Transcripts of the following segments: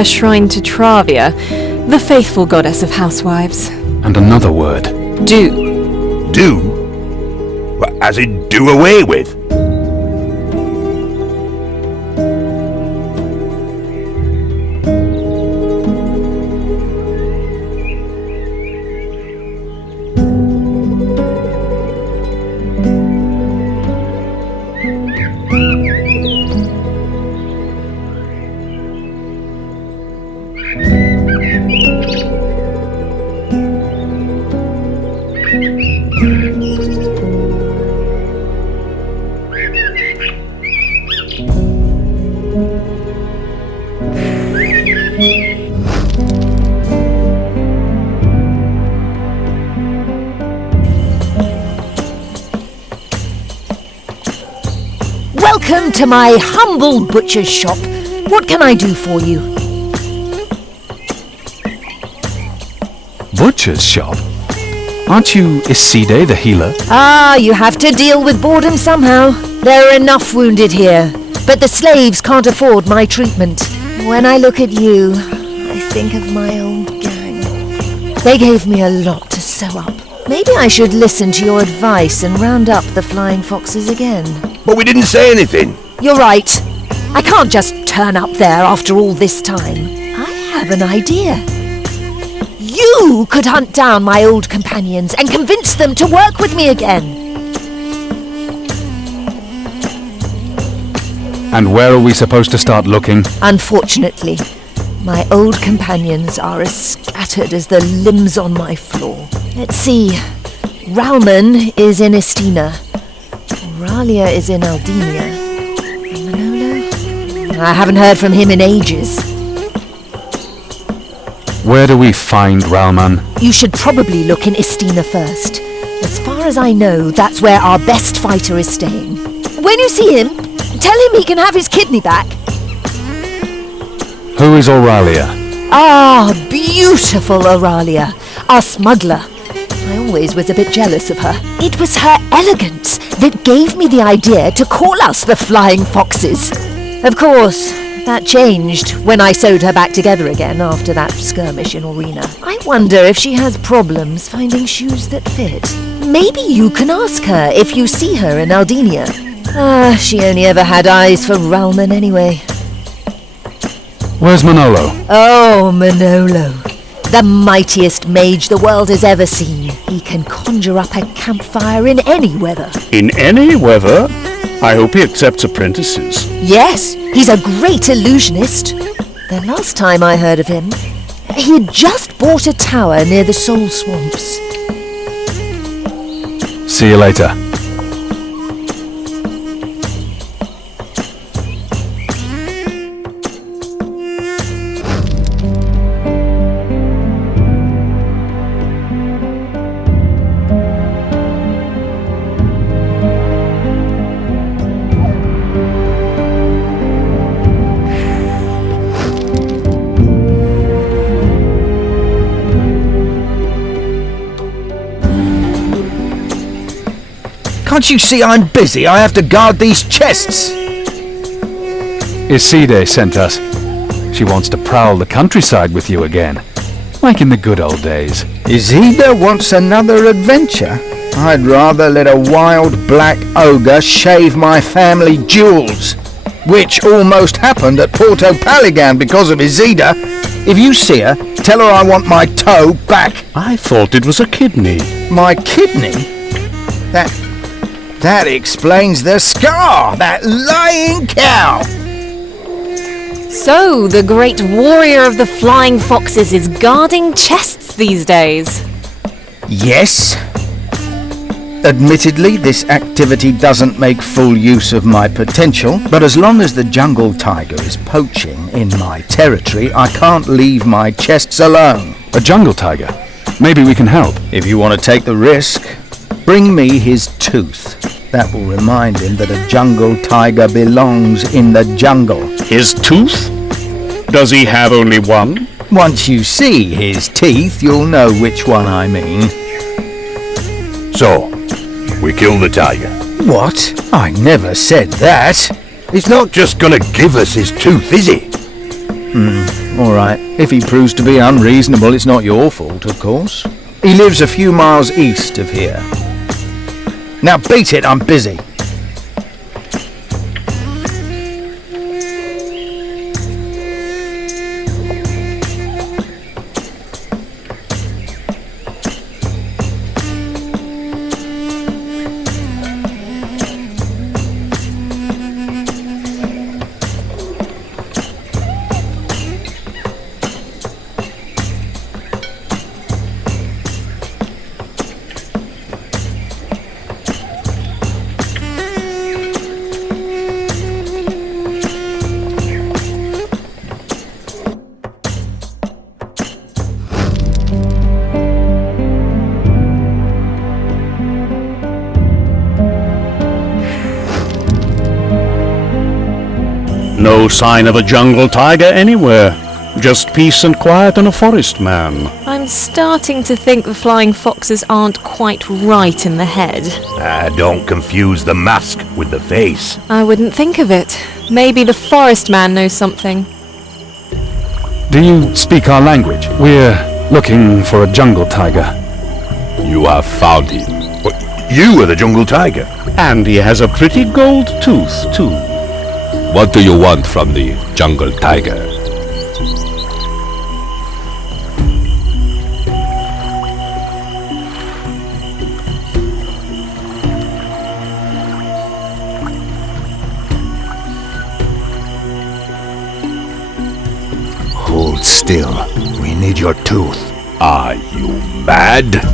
a shrine to Travia, the faithful goddess of housewives. And another word. Do. Do? Well, as in do away with? Welcome to my humble butcher's shop. What can I do for you? Butcher's shop? Aren't you Iside the healer? Ah, you have to deal with boredom somehow. There are enough wounded here, but the slaves can't afford my treatment. When I look at you, I think of my old gang. They gave me a lot to sew up. Maybe I should listen to your advice and round up the flying foxes again. But we didn't say anything. You're right. I can't just turn up there after all this time. I have an idea. You could hunt down my old companions and convince them to work with me again. And where are we supposed to start looking? Unfortunately, my old companions are as scattered as the limbs on my floor. Let's see. Rauman is in Estina. Auralia is in Aldenia. Manolo? I haven't heard from him in ages. Where do we find Rauman? You should probably look in Estina first. As far as I know, that's where our best fighter is staying. When you see him, tell him he can have his kidney back. Who is Auralia? Ah, beautiful Auralia, our smuggler. I always was a bit jealous of her. It was her elegance that gave me the idea to call us the Flying Foxes. Of course, that changed when I sewed her back together again after that skirmish in Aurena. I wonder if she has problems finding shoes that fit. Maybe you can ask her if you see her in Aldenia. Ah, she only ever had eyes for Rauman anyway. Where's Manolo? Oh, Manolo. The mightiest mage the world has ever seen. He can conjure up a campfire in any weather. In any weather? I hope he accepts apprentices. Yes, he's a great illusionist. The last time I heard of him, he had just bought a tower near the Soul Swamps. See you later. Can't you see I'm busy? I have to guard these chests. Iside sent us. She wants to prowl the countryside with you again. Like in the good old days. Isida wants another adventure? I'd rather let a wild black ogre shave my family jewels. Which almost happened at Porto Paligan because of Isida. If you see her, tell her I want my toe back. I thought it was a kidney. My kidney? That explains the scar! That lying cow! So, the great warrior of the Flying Foxes is guarding chests these days. Yes. Admittedly, this activity doesn't make full use of my potential, but as long as the jungle tiger is poaching in my territory, I can't leave my chests alone. A jungle tiger? Maybe we can help. If you want to take the risk, bring me his tooth. That will remind him that a jungle tiger belongs in the jungle. His tooth? Does he have only one? Once you see his teeth, you'll know which one I mean. So, we kill the tiger. What? I never said that. He's not just gonna give us his tooth, is he? All right, if he proves to be unreasonable, it's not your fault, of course. He lives a few miles east of here. Now beat it, I'm busy. No sign of a jungle tiger anywhere. Just peace and quiet in a forest, ma'am. I'm starting to think the flying foxes aren't quite right in the head. Don't confuse the mask with the face. I wouldn't think of it. Maybe the forest man knows something. Do you speak our language? We're looking for a jungle tiger. You have found him. What, you are the jungle tiger? And he has a pretty gold tooth, too. What do you want from the jungle tiger? Hold still. We need your tooth. Are you mad?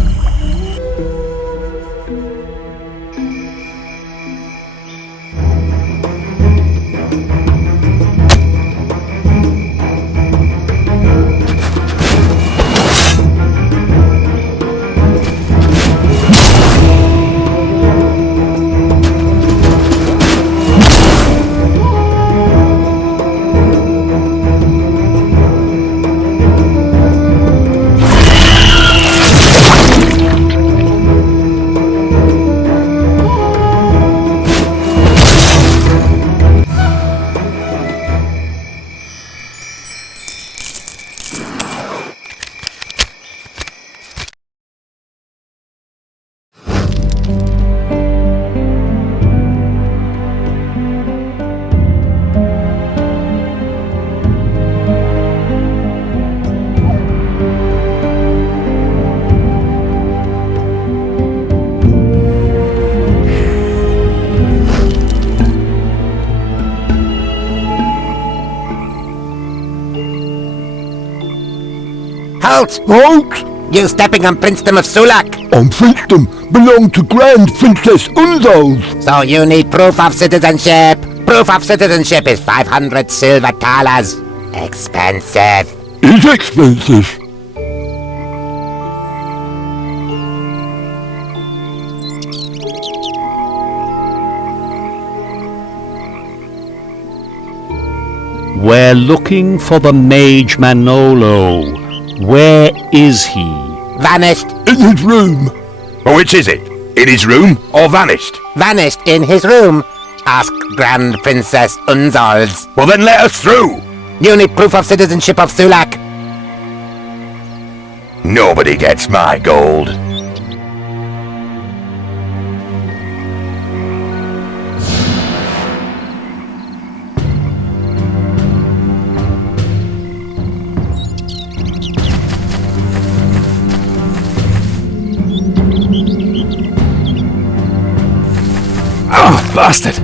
Halt! Halt! You stepping on Princedom of Sulak! On Princedom belong to Grand Princess Unzals. So you need proof of citizenship! Proof of citizenship is 500 silver thalers. Expensive. Is expensive. We're looking for the Mage Manolo. Where is he? Vanished. In his room. Which is it? In his room or vanished? Vanished in his room. Ask Grand Princess Unzals. Well then let us through! You need proof of citizenship of Sulak. Nobody gets my gold. Oh, bastard!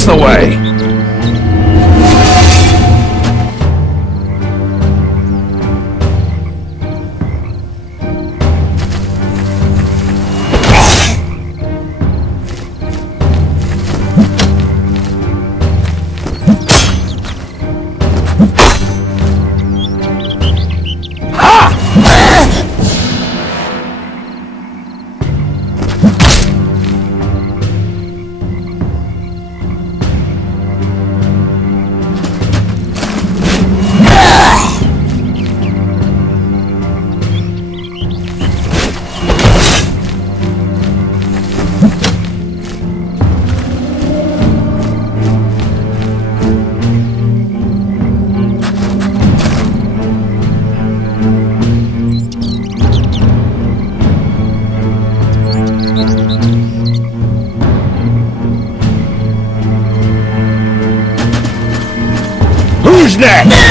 That's the way! Who's next?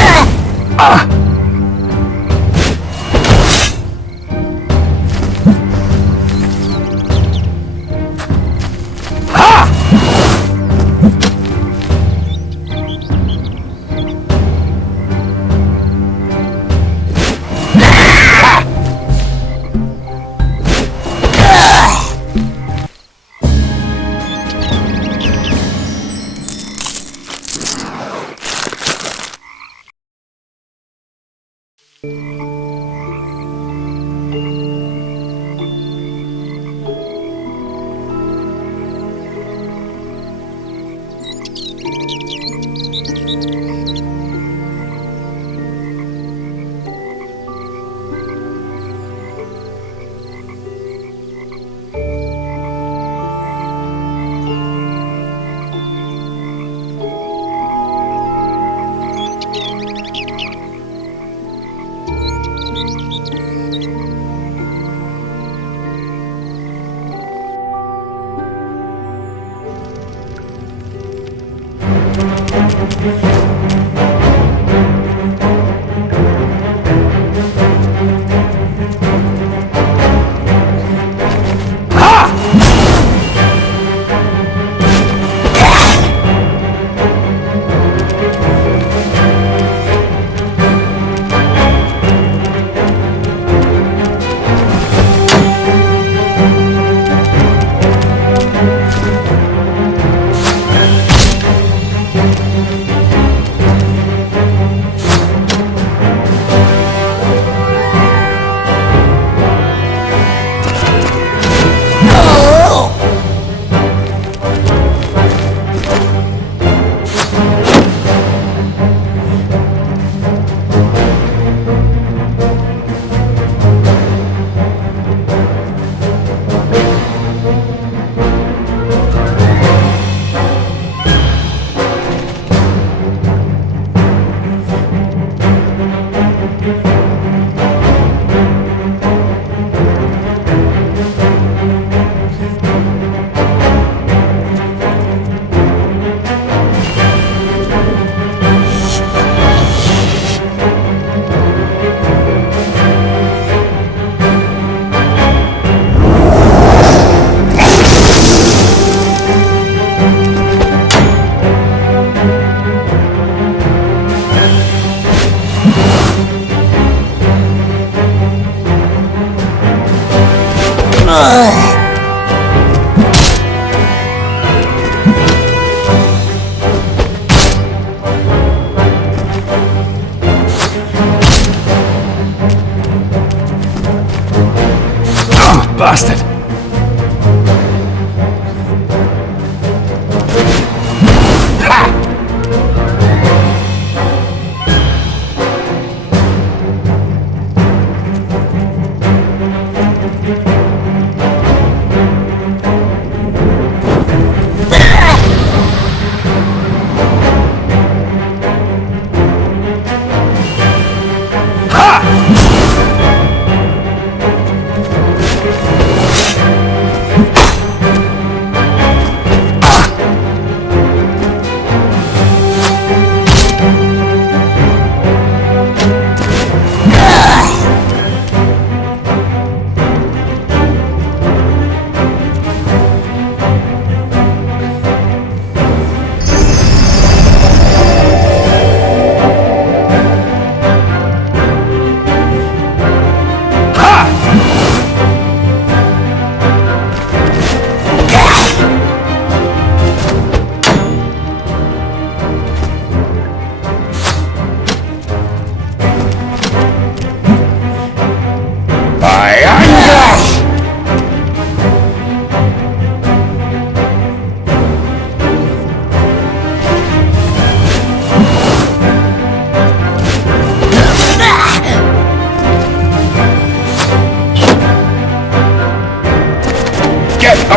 Bastard!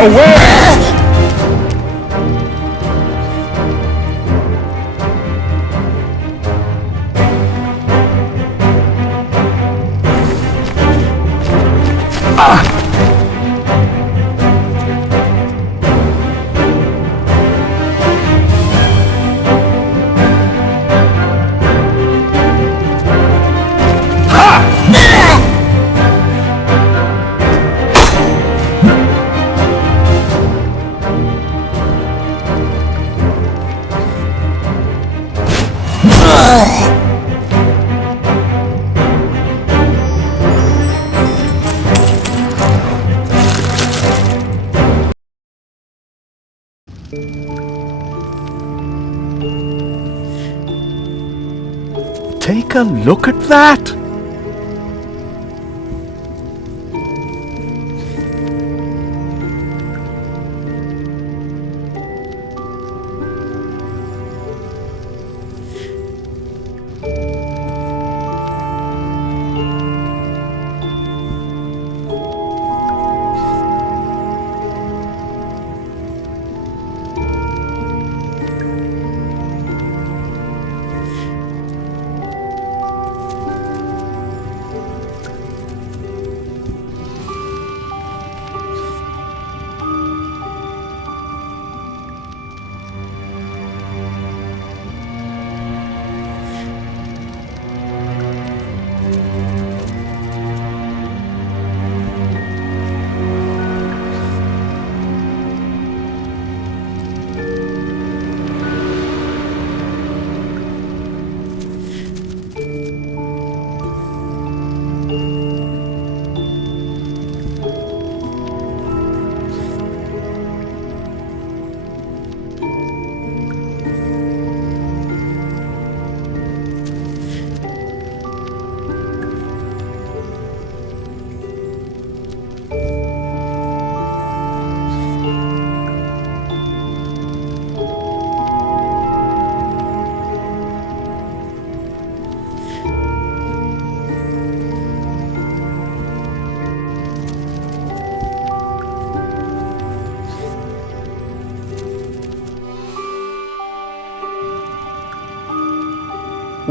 Away! Take a look at that!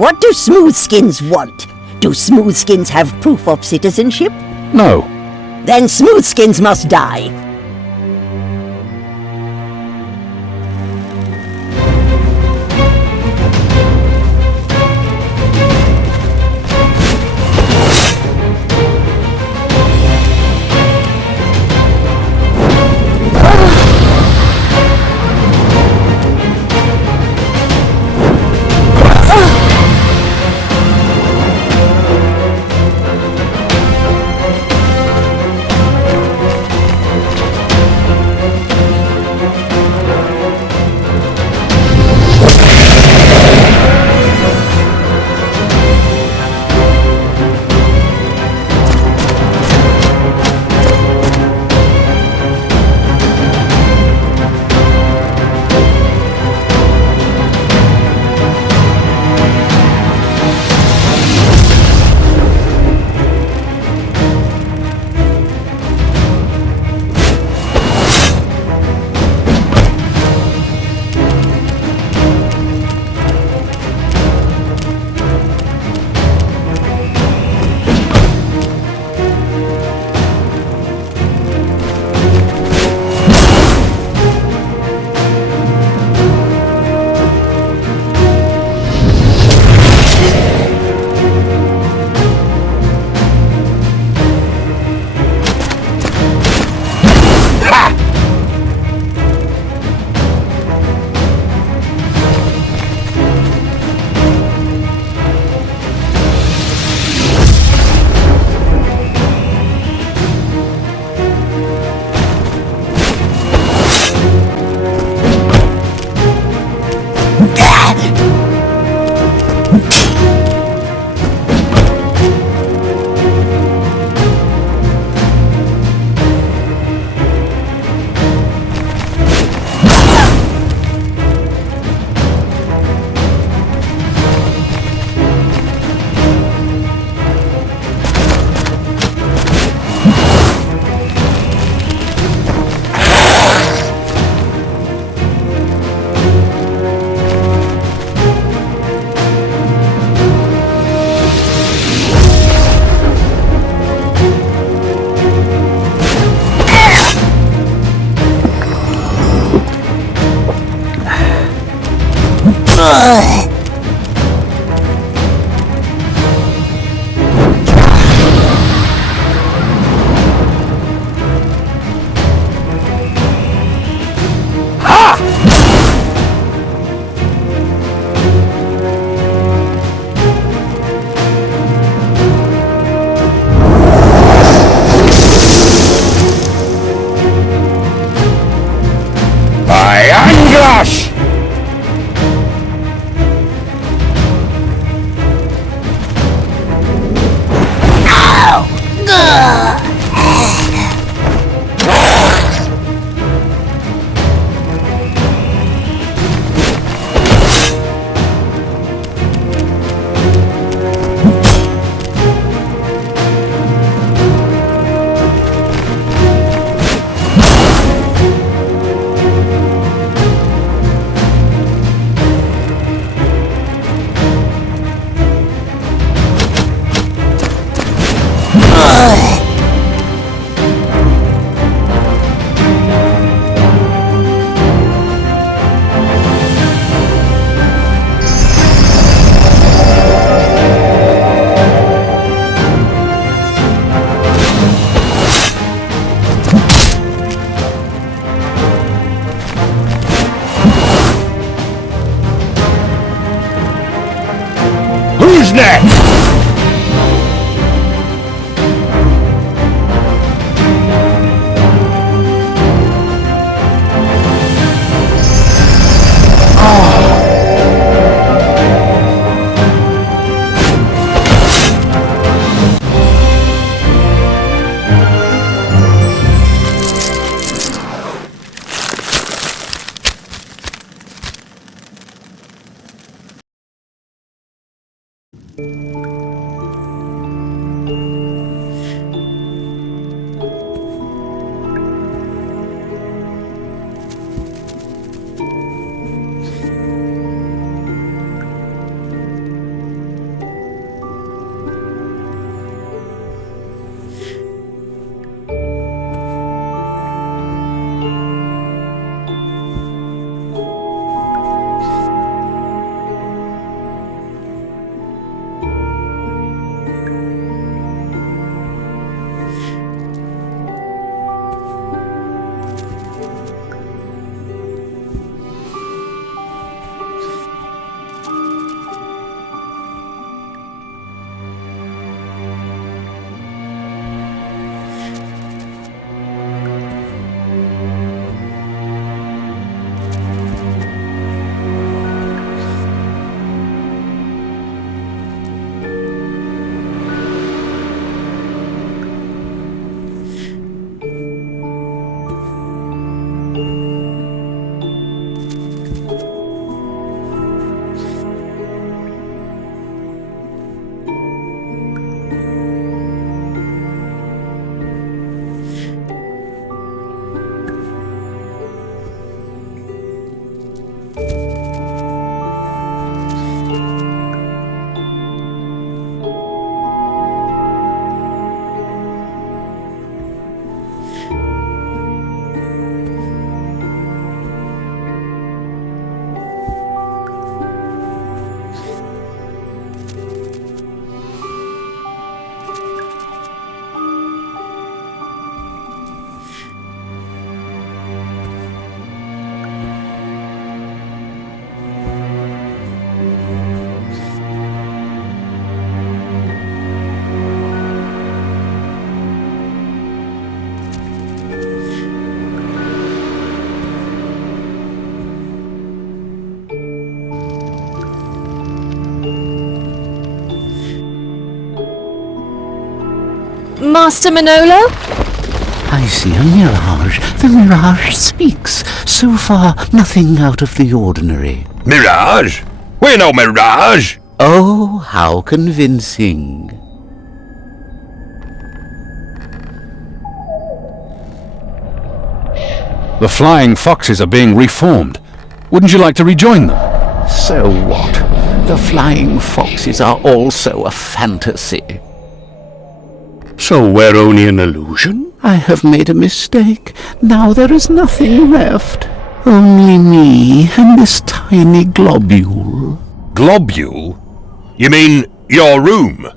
What do smoothskins want? Do smoothskins have proof of citizenship? No. Then smoothskins must die. Gosh! Who's next? Master Manolo? I see a mirage. The mirage speaks. So far, nothing out of the ordinary. Mirage? We're no mirage! Oh, how convincing. The Flying Foxes are being reformed. Wouldn't you like to rejoin them? So what? The Flying Foxes are also a fantasy. So we're only an illusion? I have made a mistake. Now there is nothing left. Only me and this tiny globule. Globule? You mean your room?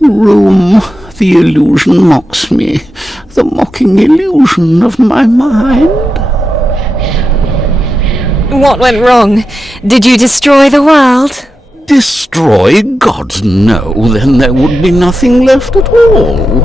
Room, the illusion mocks me. The mocking illusion of my mind. What went wrong? Did you destroy the world? Destroy? Gods, no, then there would be nothing left at all.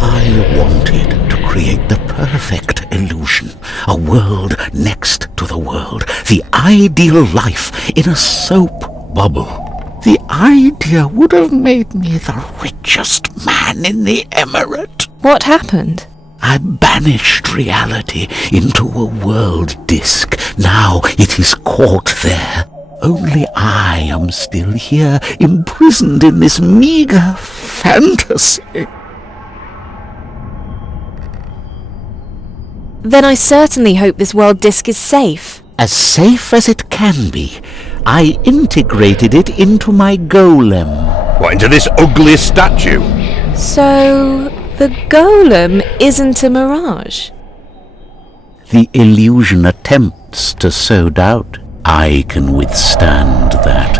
I wanted to create the perfect illusion, a world next to the world, the ideal life in a soap bubble. The idea would have made me the richest man in the emirate. What happened? I banished reality into a world disk. Now it is caught there. Only I am still here, imprisoned in this meager fantasy. Then I certainly hope this world disk is safe. As safe as it can be. I integrated it into my golem. What, into this ugly statue? So, the golem isn't a mirage? The illusion attempts to sow doubt. I can withstand that.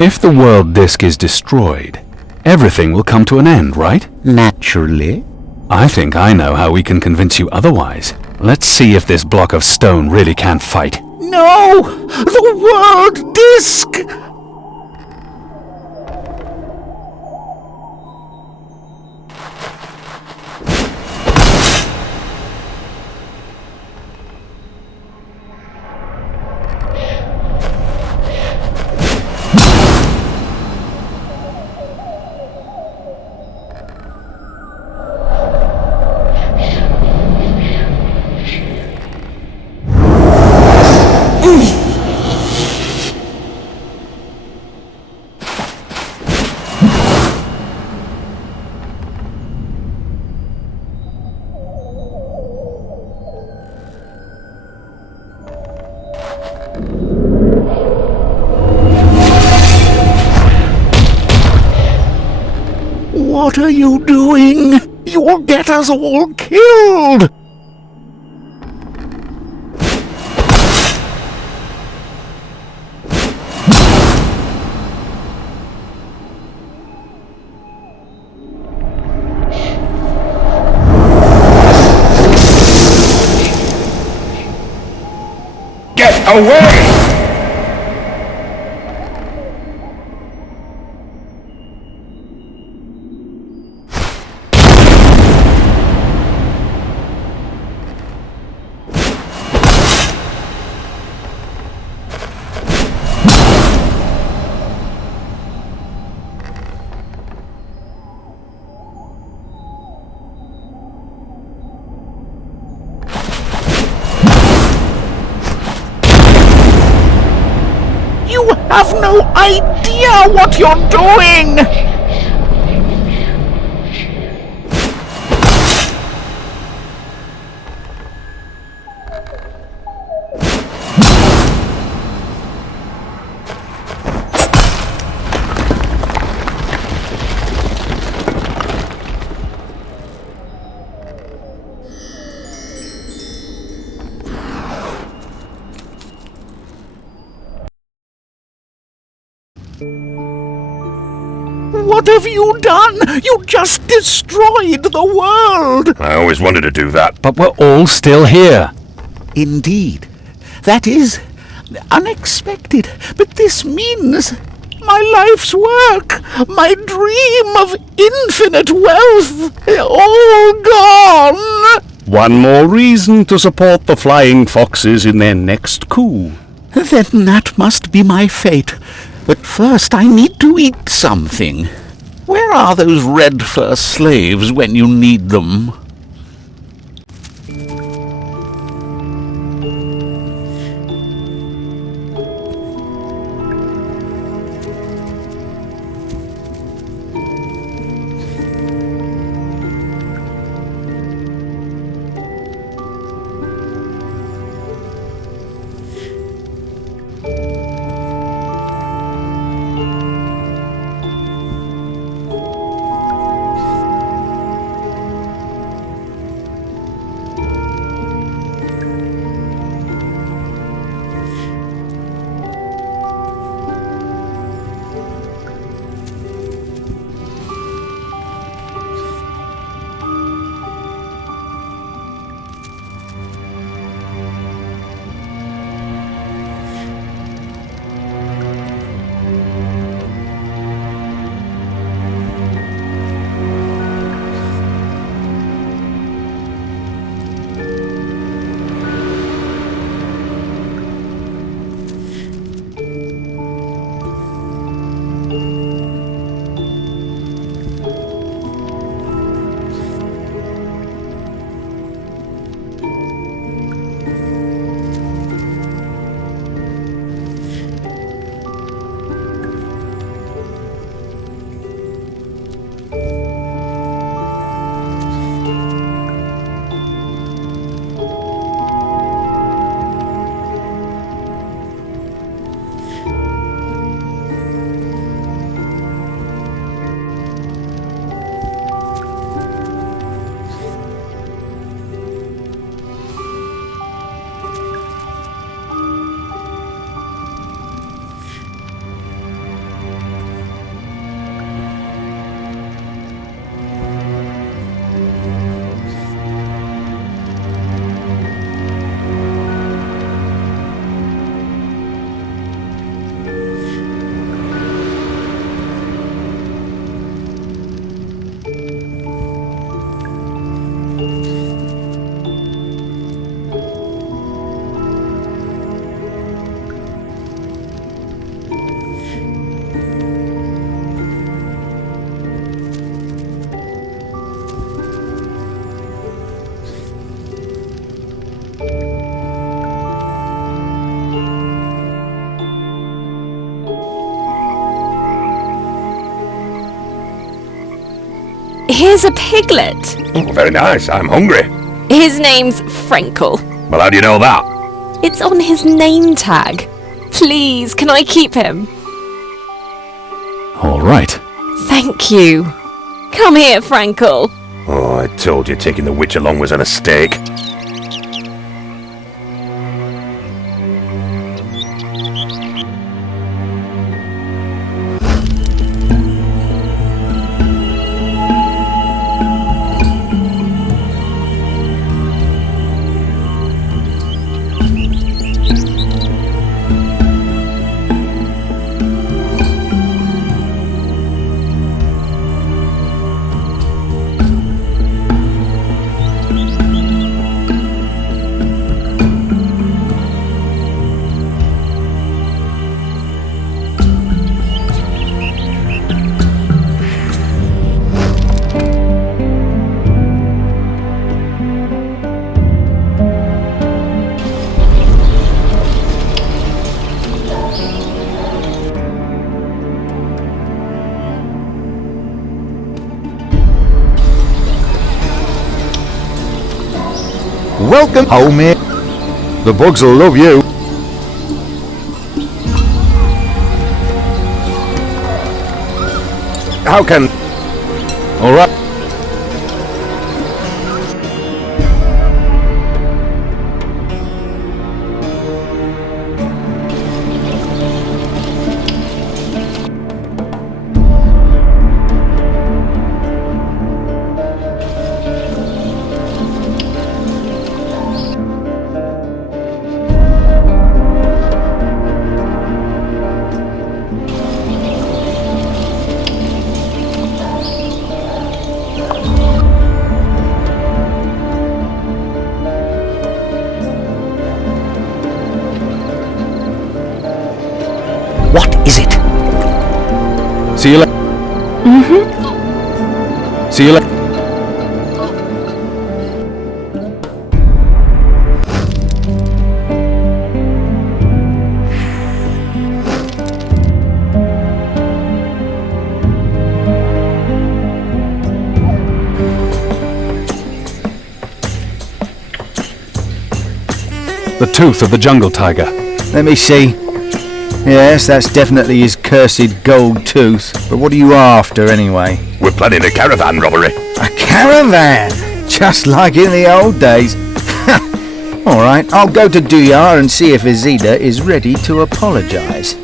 If the world disk is destroyed, everything will come to an end, right? Naturally. I think I know how we can convince you otherwise. Let's see if this block of stone really can fight. No! The world disk! What are you doing? You'll get us all killed! Get away! You have no idea what you're doing! What have you done? You just destroyed the world! I always wanted to do that. But we're all still here. Indeed. That is unexpected, but this means my life's work, my dream of infinite wealth, all gone! One more reason to support the Flying Foxes in their next coup. Then that must be my fate. But first I need to eat something. Where are those red fur slaves when you need them? Here's a piglet. Oh, very nice. I'm hungry. His name's Frankel. Well, how do you know that? It's on his name tag. Please, can I keep him? All right. Thank you. Come here, Frankel. Oh, I told you taking the witch along was a mistake. Welcome home, mate. The bugs will love you. How can... All right. What is it? See you later. See you later. The tooth of the jungle tiger. Let me see. Yes, that's definitely his cursed gold tooth. But what are you after, anyway? We're planning a caravan robbery. A caravan? Just like in the old days. All right, I'll go to Duyar and see if Izida is ready to apologise.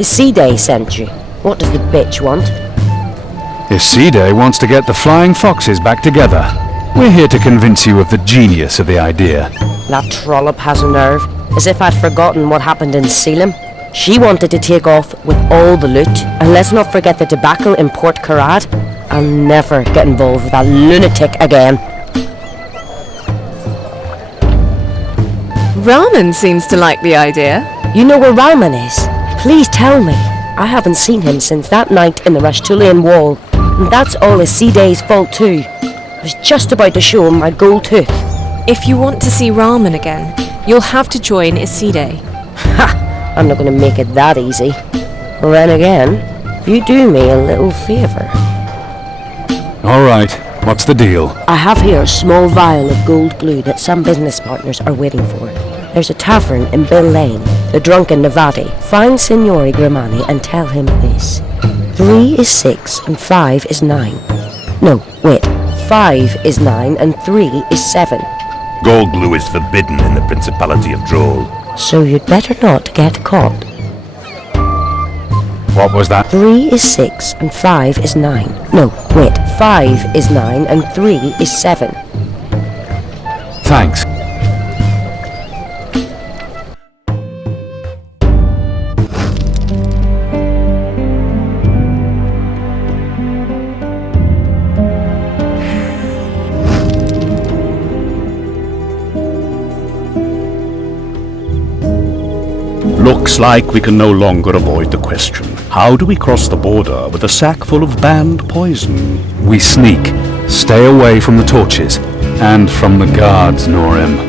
Iside sent you. What does the bitch want? Iside wants to get the flying foxes back together. We're here to convince you of the genius of the idea. That trollop has a nerve. As if I'd forgotten what happened in Selim. She wanted to take off with all the loot. And let's not forget the debacle in Port Karad. I'll never get involved with that lunatic again. Rahman seems to like the idea. You know where Rahman is? Please tell me. I haven't seen him since that night in the Rashtulian wall. And that's all Iside's fault too. I was just about to show him my gold tooth. If you want to see Rahman again, you'll have to join Iside. Ha! I'm not going to make it that easy. Well then again, you do me a little favour. All right, what's the deal? I have here a small vial of gold glue that some business partners are waiting for. There's a tavern in Bill Lane, the drunken Navadi. Find Signore Grimani and tell him this. 3 is 6 and 5 is 9. No, wait. 5 is 9 and 3 is 7. Gold glue is forbidden in the Principality of Droll. So you'd better not get caught. What was that? 3 is 6 and 5 is 9. No, wait. 5 is 9 and 3 is 7. Thanks. Looks like we can no longer avoid the question. How do we cross the border with a sack full of banned poison? We sneak. Stay away from the torches. And from the guards, Norim.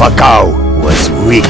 Pakao was weak.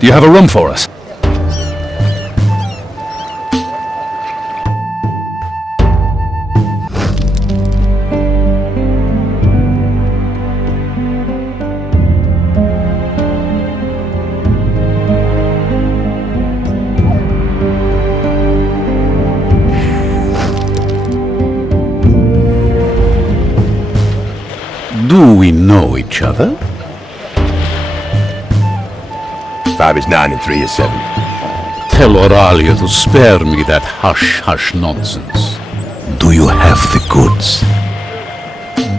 Do you have a room for us? Do we know each other? 5 is 9 and 3 is 7. Tell Oralia to spare me that hush-hush nonsense. Do you have the goods?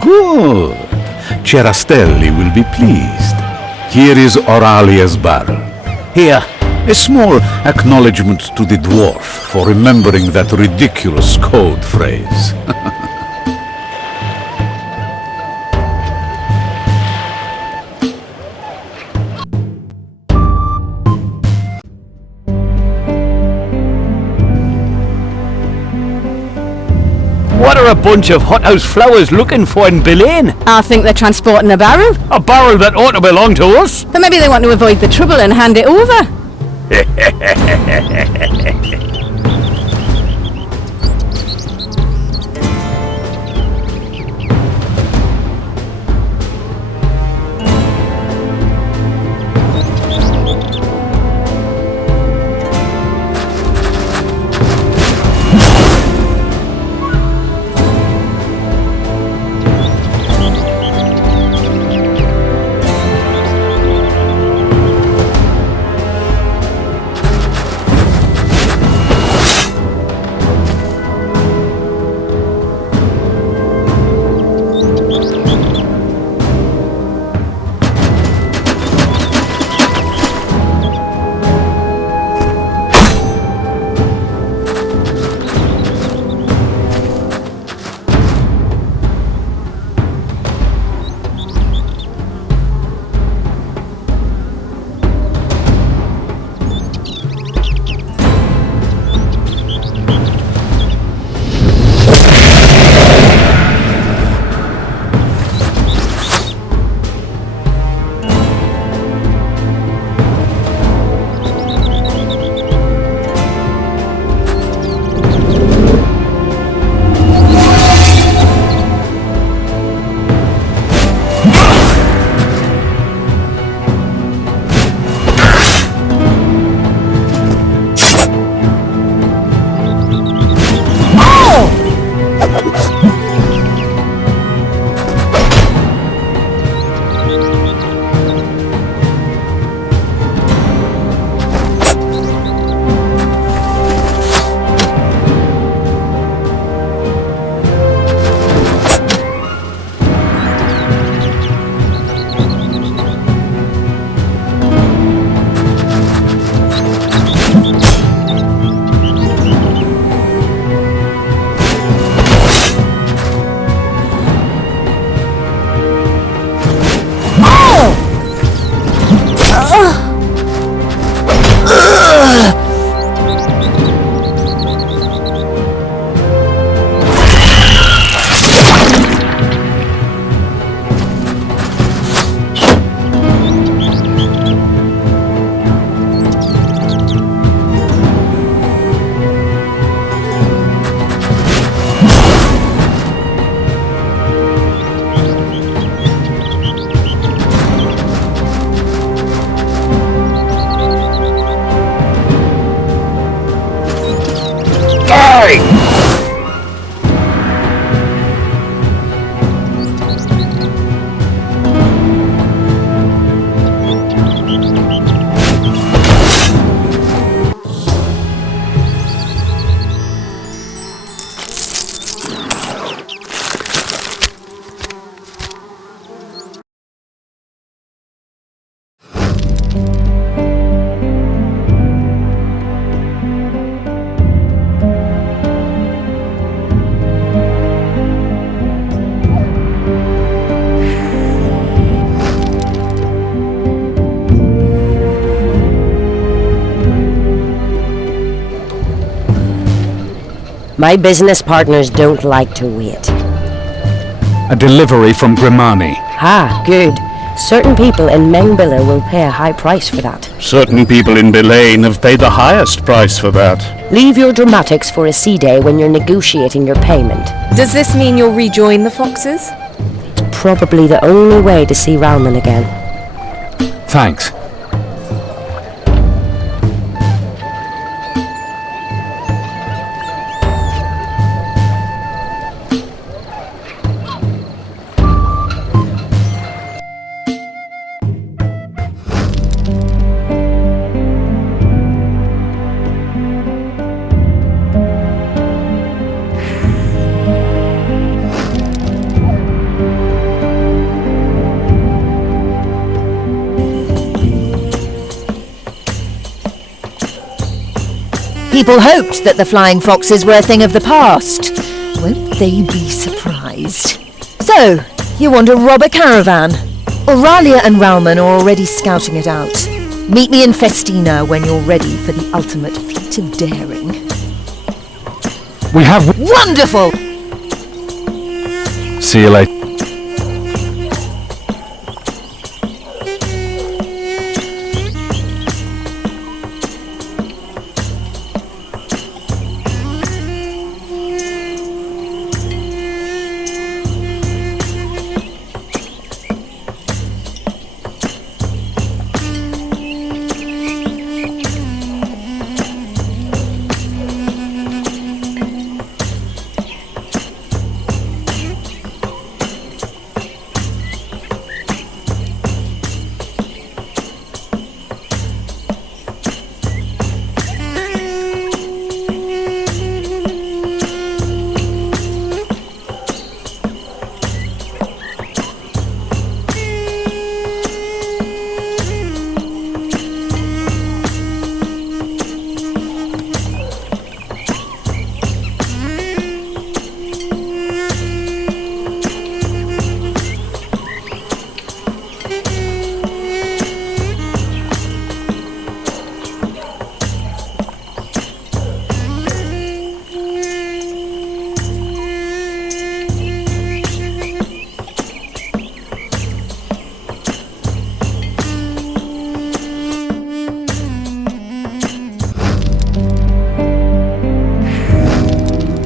Good. Cerastelli will be pleased. Here is Oralia's barrel. Here, a small acknowledgement to the dwarf for remembering that ridiculous code phrase. What are a bunch of hothouse flowers looking for in Belaine? I think they're transporting a barrel. A barrel that ought to belong to us? But maybe they want to avoid the trouble and hand it over. My business partners don't like to wait. A delivery from Grimani. Ah, good. Certain people in Mengbiller will pay a high price for that. Certain people in Belane have paid the highest price for that. Leave your dramatics for a sea day when you're negotiating your payment. Does this mean you'll rejoin the Foxes? It's probably the only way to see Ralman again. Thanks. People hoped that the flying foxes were a thing of the past. Won't they be surprised? So, you want to rob a caravan? Auralia and Ralman are already scouting it out. Meet me in Festina when you're ready for the ultimate feat of daring. We have... Wonderful! See you later.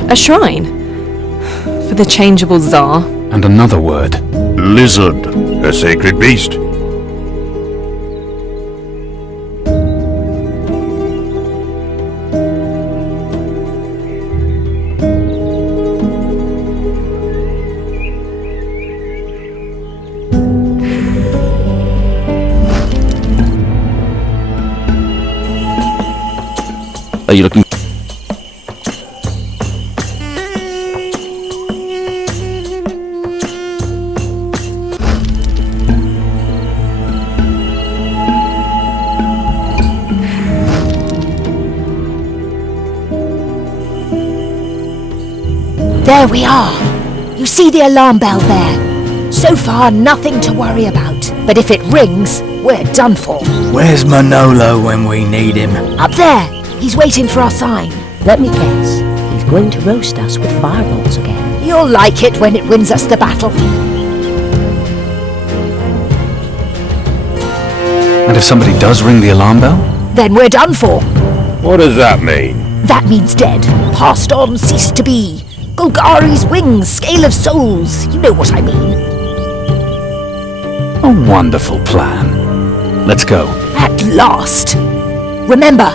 A shrine? For the changeable Tsar? And another word. Lizard. A sacred beast. Are you looking? There we are. You see the alarm bell there? So far, nothing to worry about. But if it rings, we're done for. Where's Manolo when we need him? Up there. He's waiting for our sign. Let me guess. He's going to roast us with fireballs again. You'll like it when it wins us the battle. And if somebody does ring the alarm bell? Then we're done for. What does that mean? That means dead. Passed on, ceased to be. Golgari's wings, scale of souls. You know what I mean. A wonderful plan. Let's go. At last. Remember,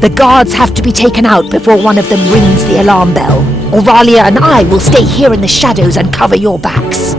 the guards have to be taken out before one of them rings the alarm bell. Auralia and I will stay here in the shadows and cover your backs.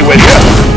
away with you!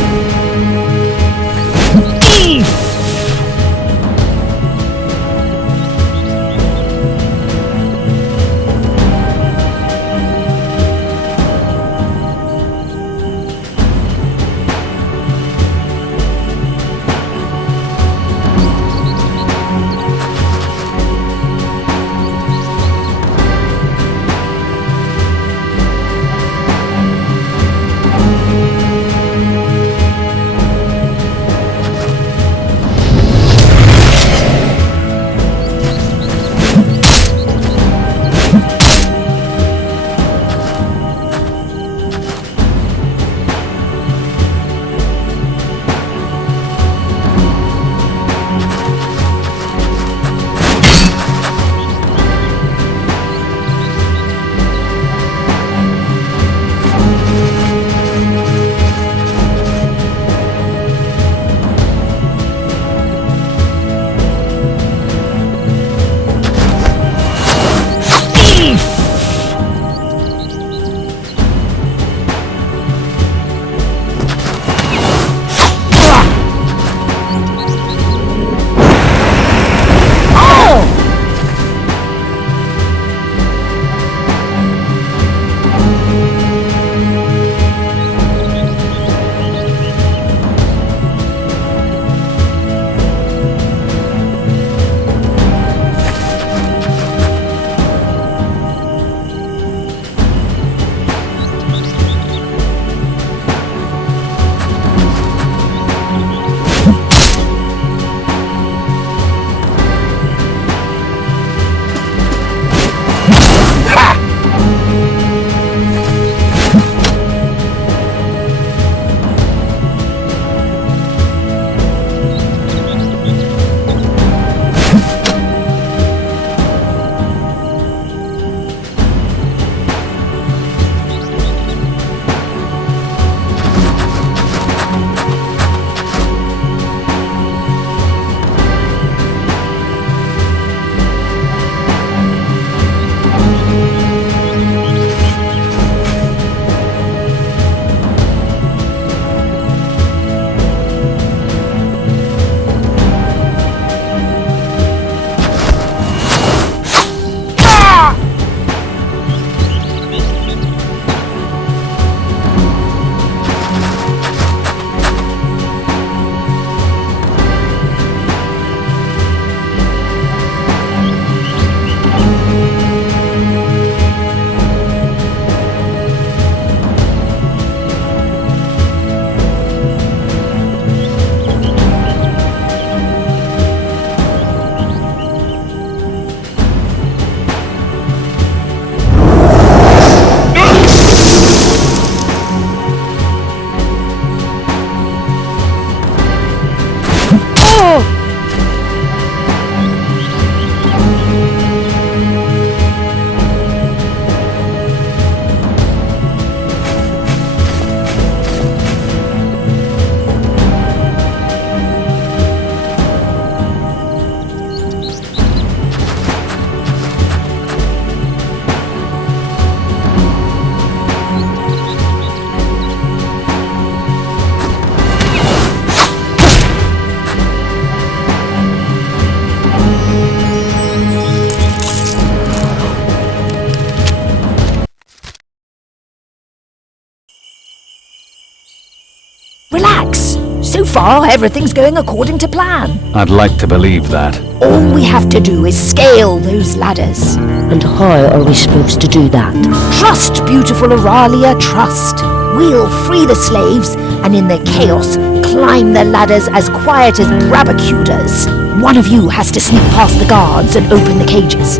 Relax. So far, everything's going according to plan. I'd like to believe that. All we have to do is scale those ladders. And how are we supposed to do that? Trust, beautiful Auralia, trust. We'll free the slaves, and in their chaos, climb the ladders as quiet as brabacuders. One of you has to sneak past the guards and open the cages.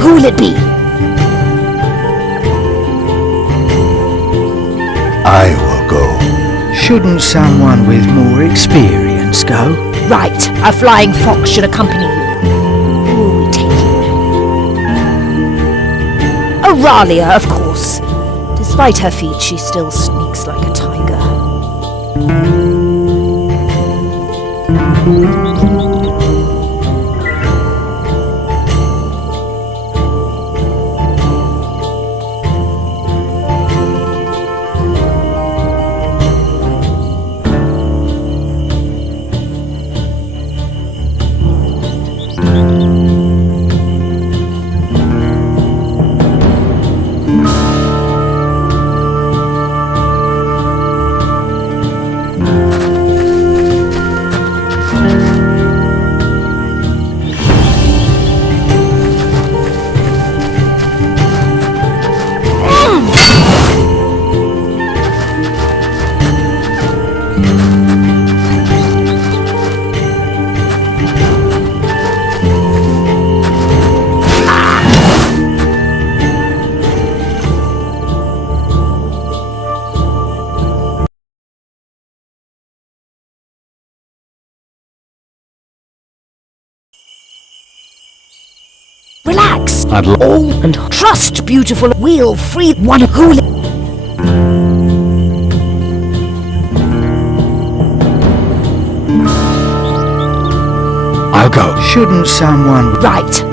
Who will it be? I will go. Shouldn't someone with more experience go? Right, a flying fox should accompany you. Who will we take? Auralia, of course. Despite her feet, she still sneaks like a tiger. I'd l- Oh, and trust, beautiful. We'll free one who. I'll go. Shouldn't someone... Right.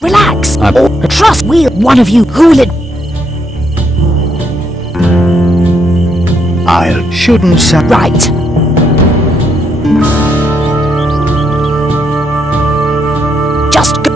Relax. Oh, trust. We'll one of you who'll it. Shouldn't some... Right. Just go.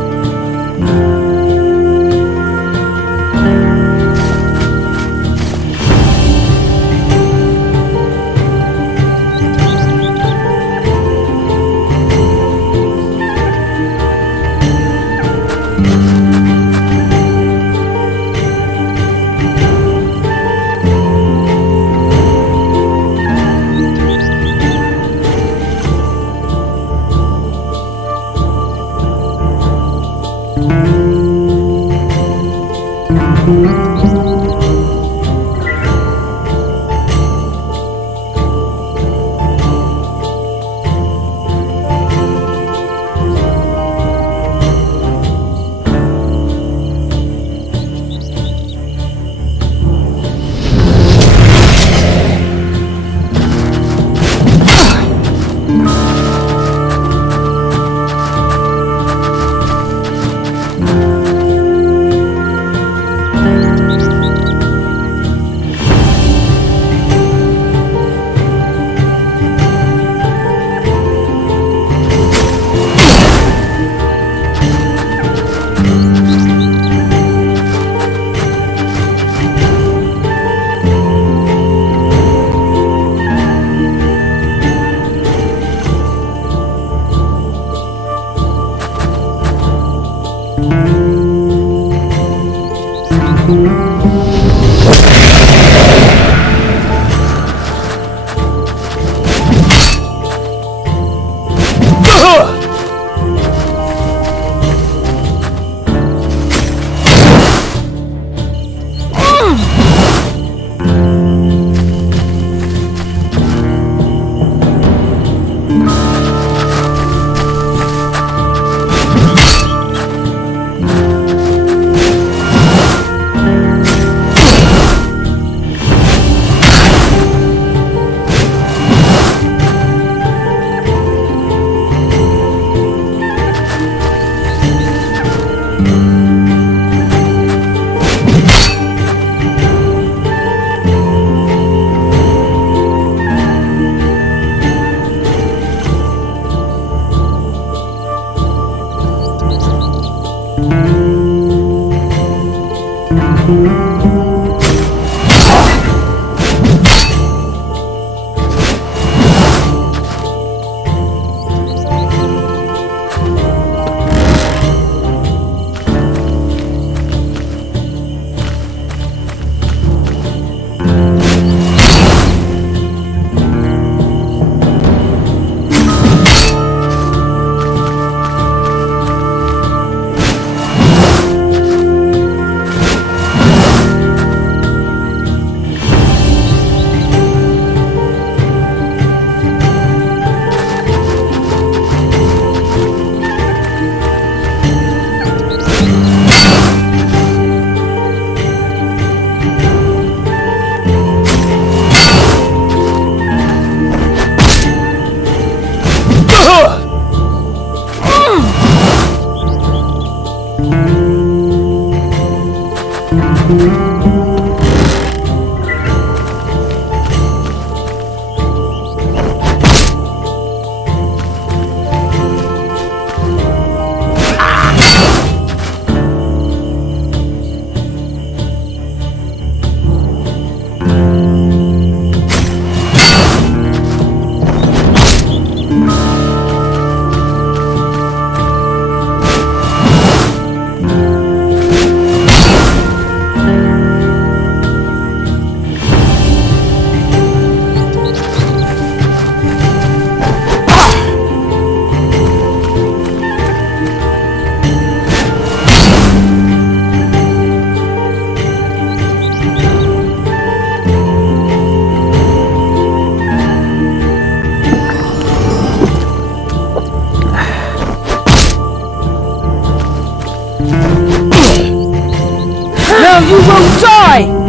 Now you will die!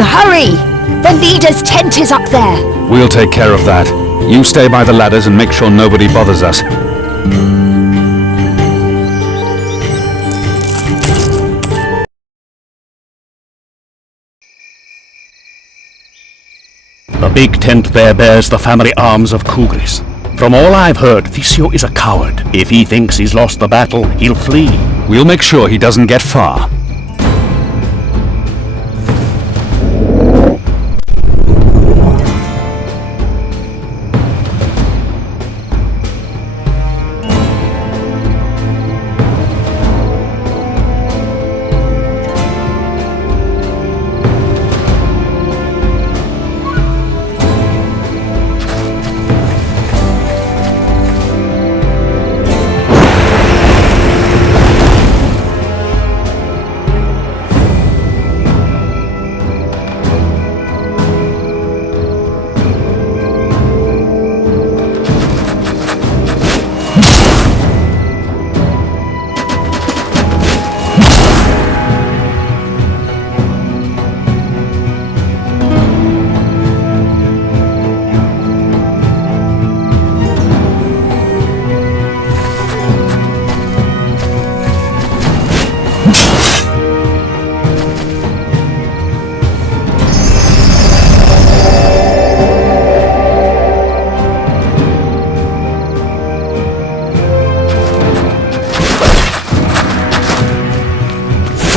Hurry! The leader's tent is up there. We'll take care of that. You stay by the ladders and make sure nobody bothers us. The big tent there bears the family arms of Kugris. From all I've heard, Theseus is a coward. If he thinks he's lost the battle, he'll flee. We'll make sure he doesn't get far.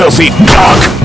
Filthy dog!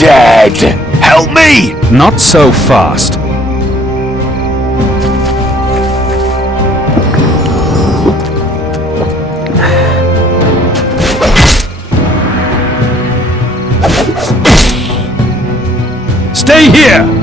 Dead! Help me! Not so fast. Stay here!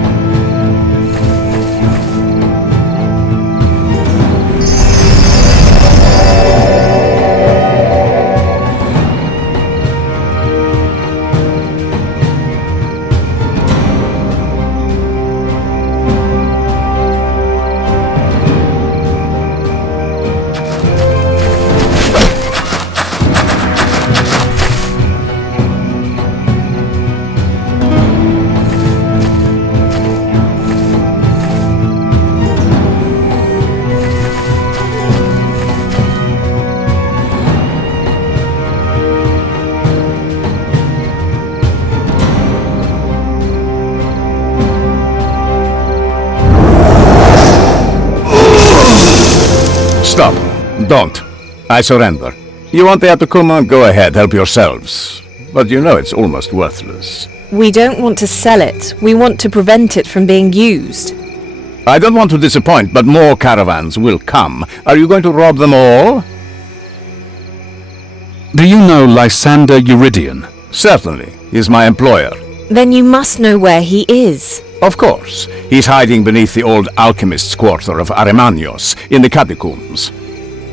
Stop. Don't. I surrender. You want the Atakuma? Go ahead, help yourselves. But you know it's almost worthless. We don't want to sell it. We want to prevent it from being used. I don't want to disappoint, but more caravans will come. Are you going to rob them all? Do you know Lysander Eurydion? Certainly. He's my employer. Then you must know where he is. Of course. He's hiding beneath the old alchemist's quarter of Arimanios, in the catacombs.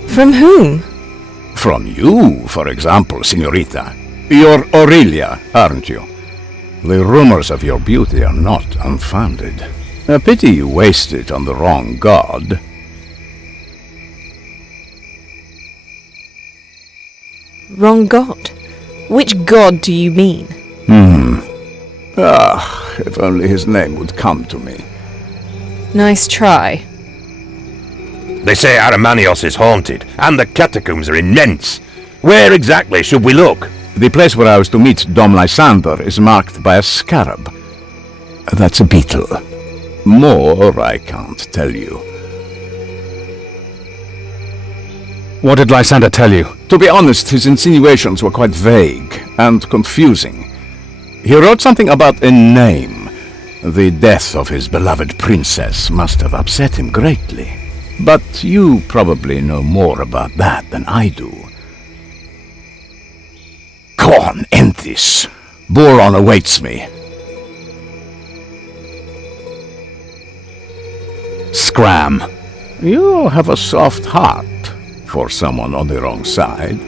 From whom? From you, for example, Signorita. You're Aurelia, aren't you? The rumors of your beauty are not unfounded. A pity you waste it on the wrong god. Wrong god? Which god do you mean? If only his name would come to me. Nice try. They say Arimanios is haunted, and the catacombs are immense. Where exactly should we look? The place where I was to meet Dom Lysander is marked by a scarab. That's a beetle. More I can't tell you. What did Lysander tell you? To be honest, his insinuations were quite vague and confusing. He wrote something about a name. The death of his beloved princess must have upset him greatly. But you probably know more about that than I do. Go on, end this. Boron awaits me. Scram. You have a soft heart for someone on the wrong side.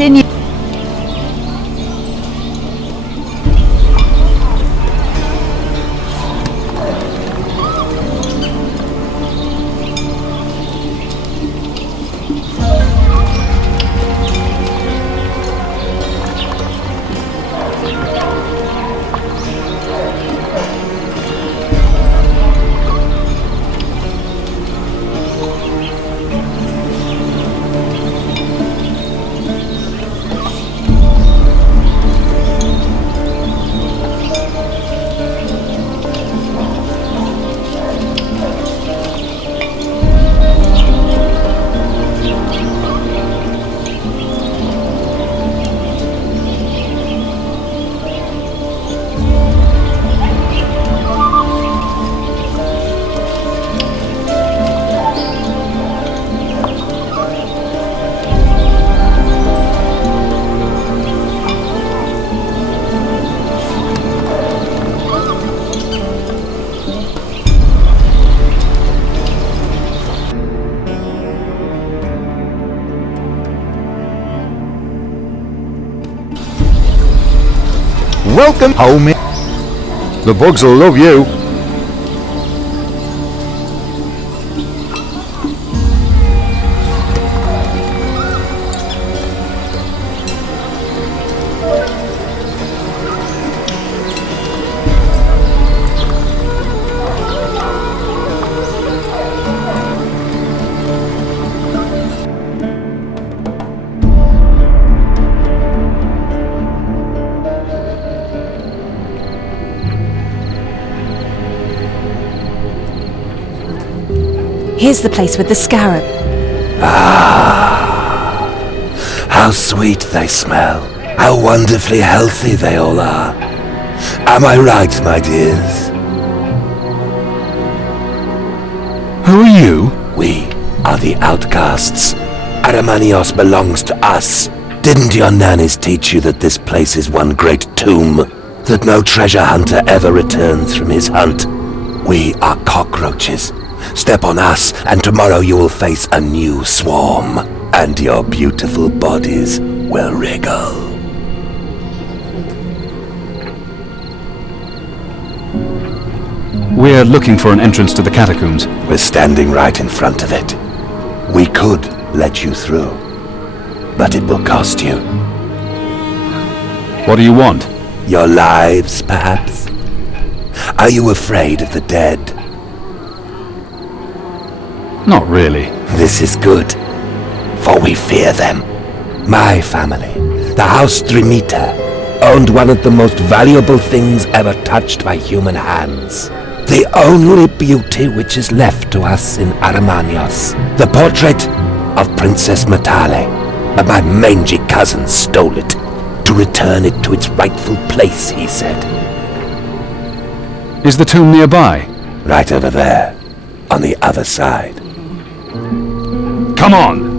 sinew. Welcome home. The bugs will love you. Here's the place with the scarab. Ah, how sweet they smell. How wonderfully healthy they all are. Am I right, my dears? Who are you? We are the outcasts. Aramanios belongs to us. Didn't your nannies teach you that this place is one great tomb? That no treasure hunter ever returns from his hunt? We are cockroaches. Step on us, and tomorrow you will face a new swarm, and your beautiful bodies will wriggle. We're looking for an entrance to the catacombs. We're standing right in front of it. We could let you through, but it will cost you. What do you want? Your lives, perhaps? Are you afraid of the dead? Not really. This is good, for we fear them. My family, the House Drimita, owned one of the most valuable things ever touched by human hands. The only beauty which is left to us in Aramanios. The portrait of Princess Matale. But my mangy cousin stole it, to return it to its rightful place, he said. Is the tomb nearby? Right over there, on the other side. Come on!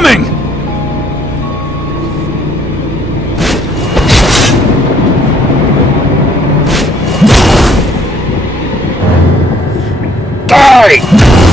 coming! Die!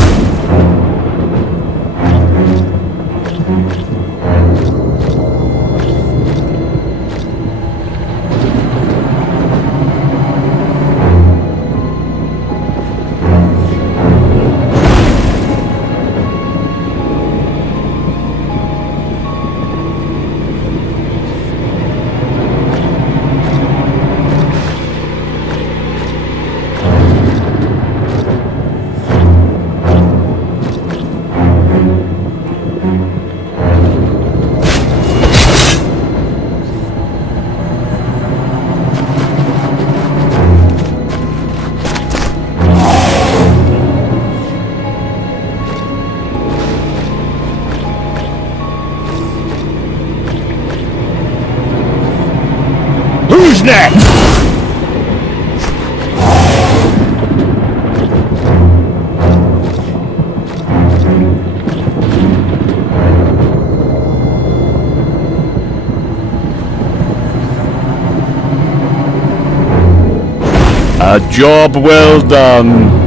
Who's next? A job well done.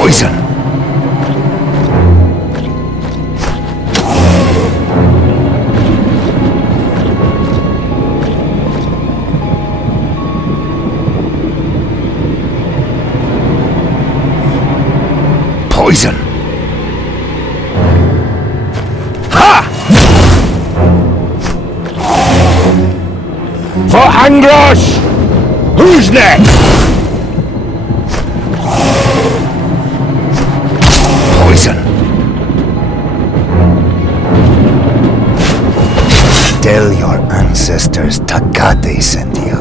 Poison! Poison! Ha! For Anglos! Who's next? Poison. Tell your ancestors Takate sent you.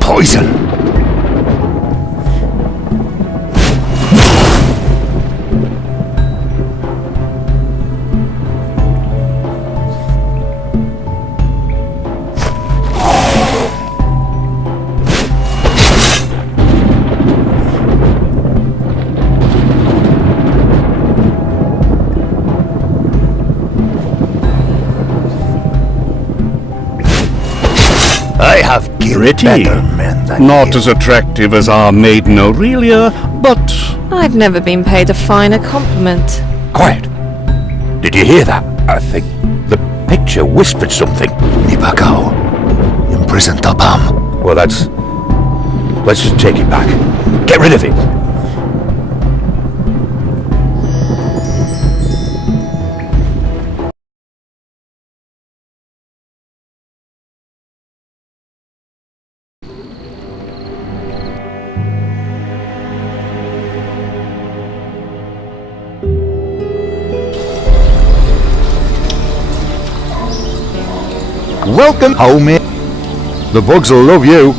Poison. I have killed pretty. better men than Not you. as attractive as our maiden Aurelia, but... I've never been paid a finer compliment. Quiet! Did you hear that? I think the picture whispered something. Nipakao, imprison Tabam. Well, let's just take it back. Get rid of it. Welcome, homie. The bugs will love you.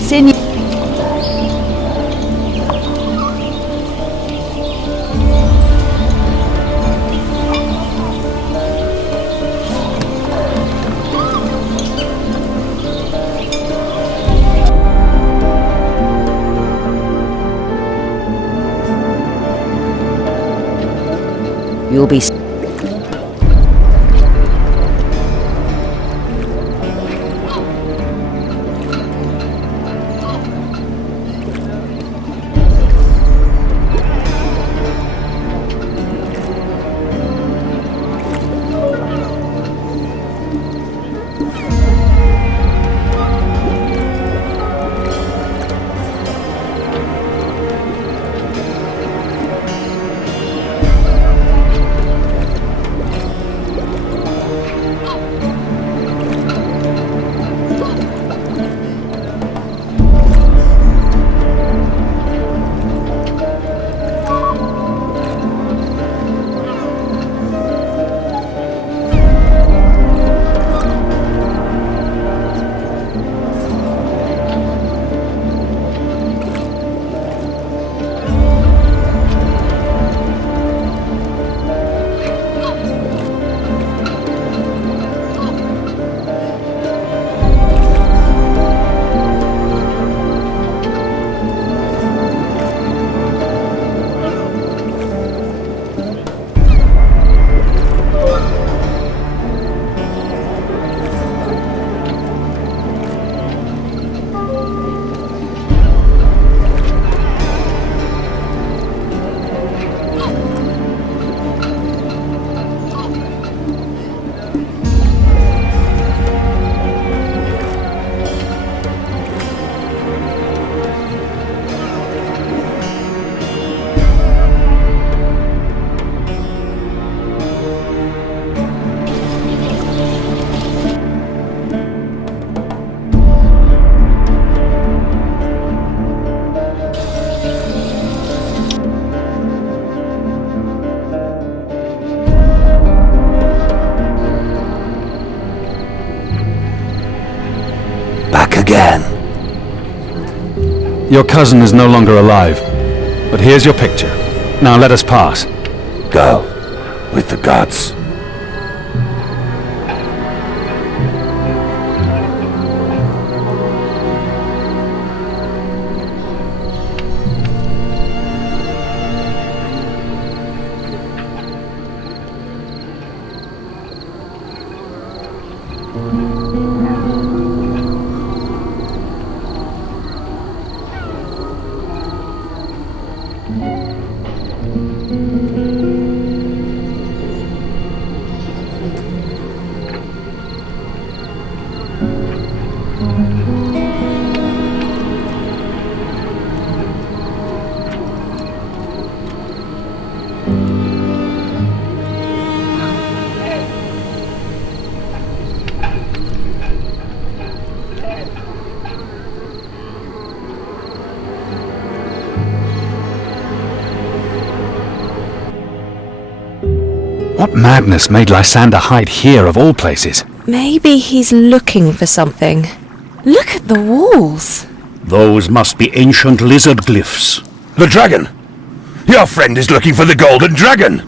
Senior. You'll be... Again. Your cousin is no longer alive, but here's your picture. Now let us pass. Go with the gods. What madness made Lysander hide here of all places? Maybe he's looking for something. Look at the walls. Those must be ancient lizard glyphs. The dragon! Your friend is looking for the golden dragon!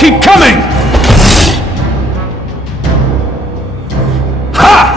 Keep coming! Ha!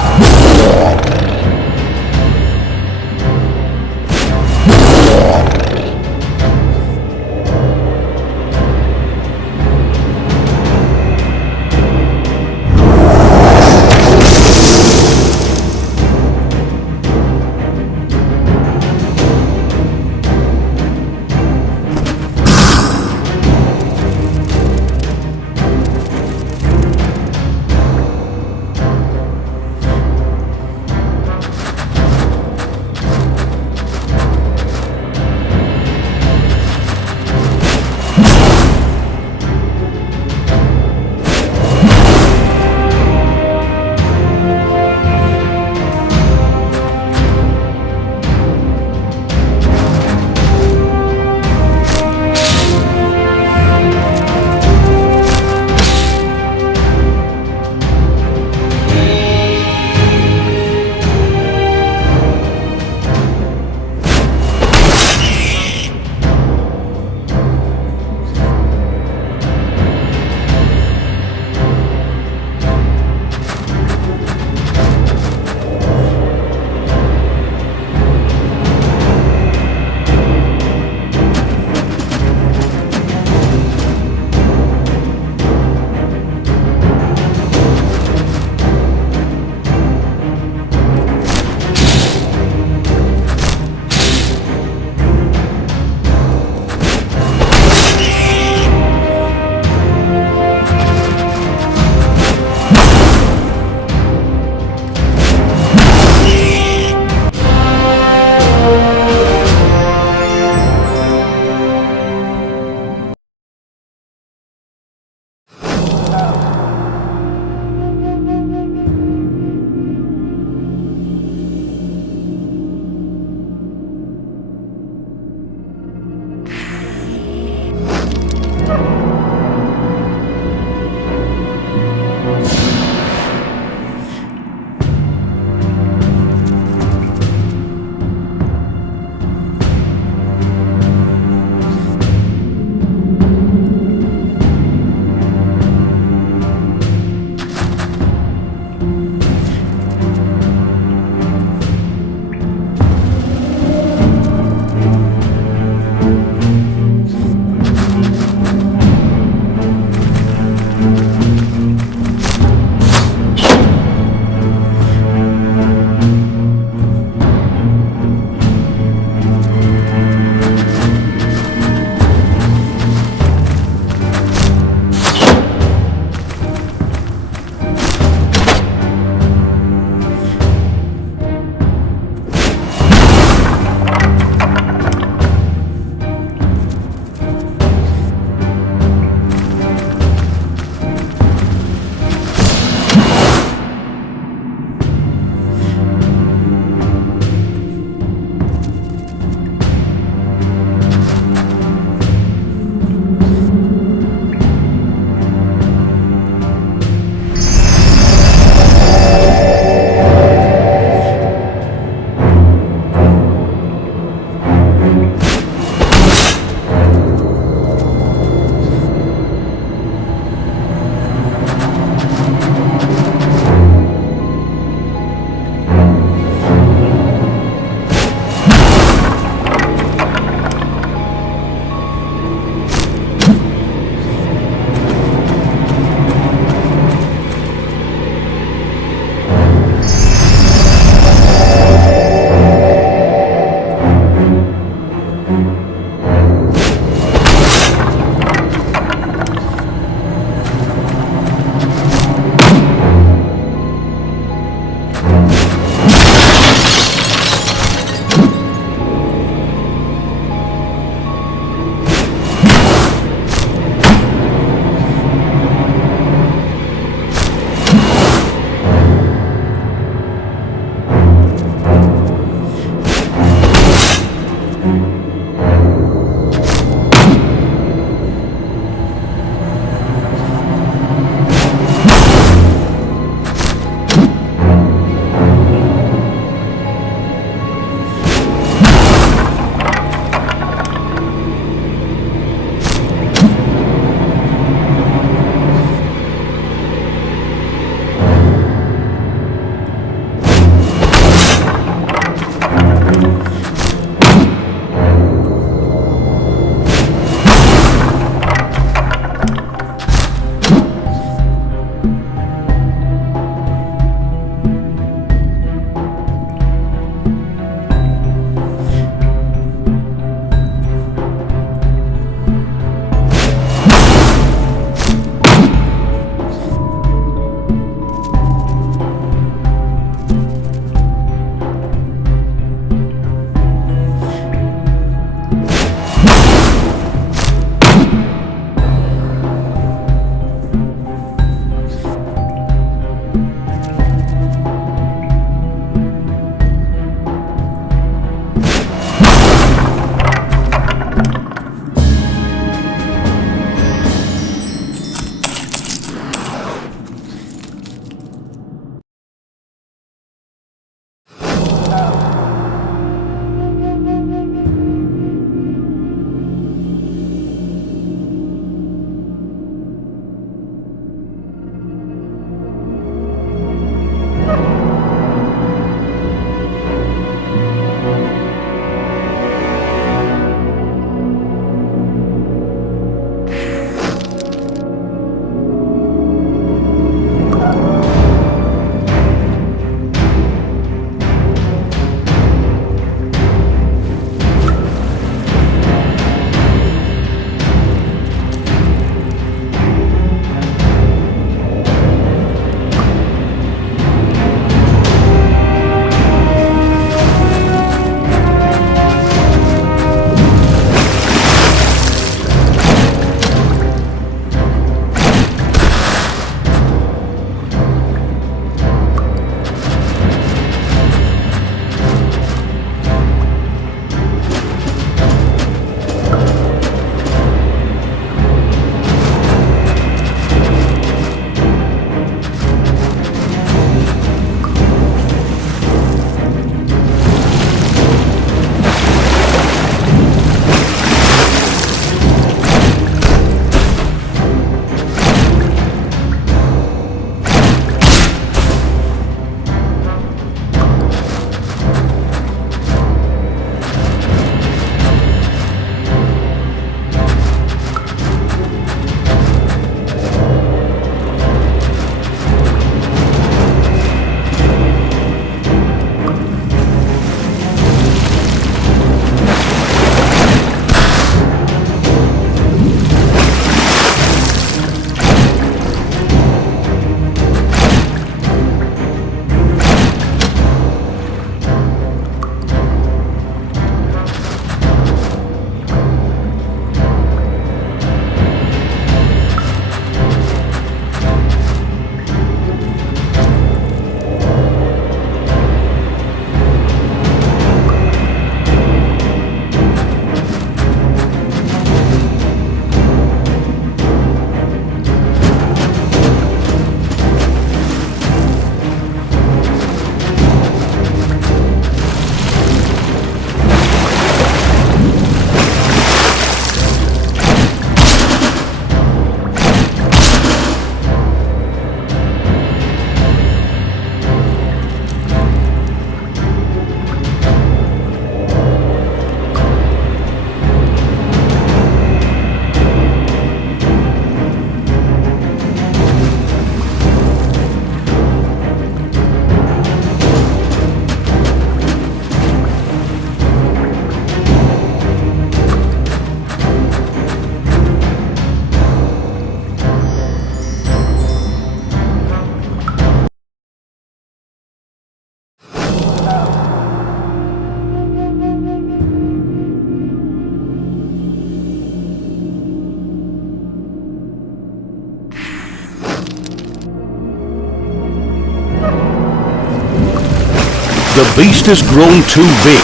The beast has grown too big.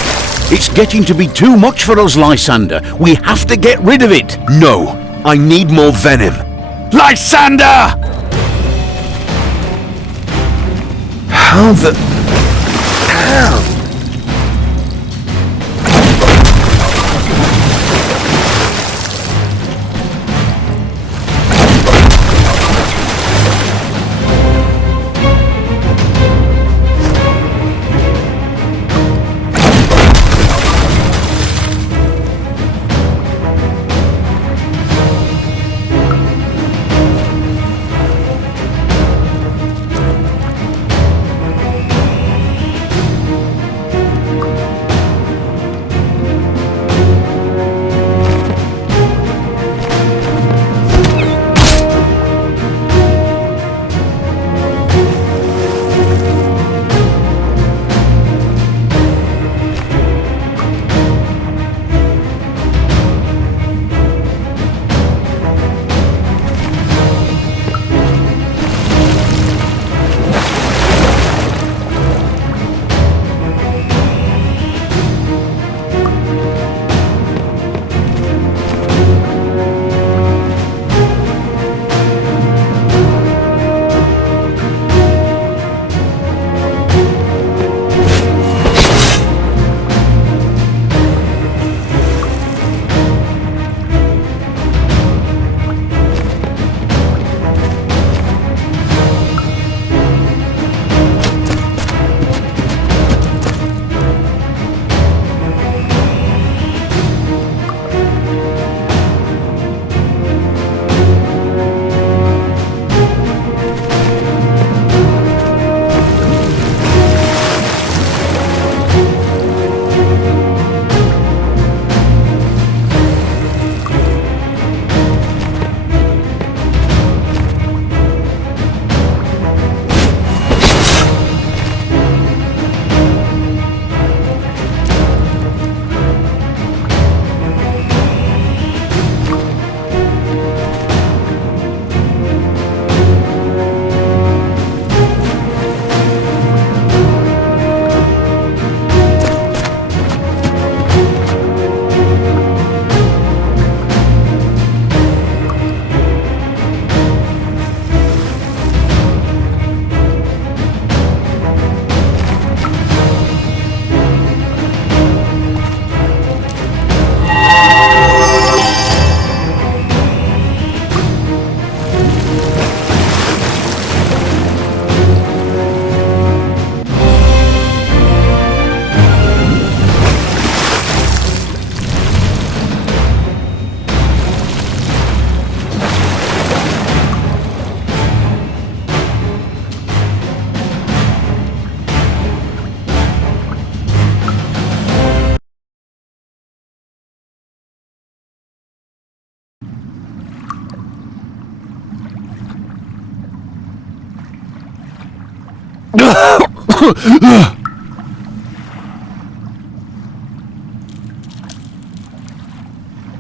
It's getting to be too much for us, Lysander. We have to get rid of it. No, I need more venom. Lysander! How the... How?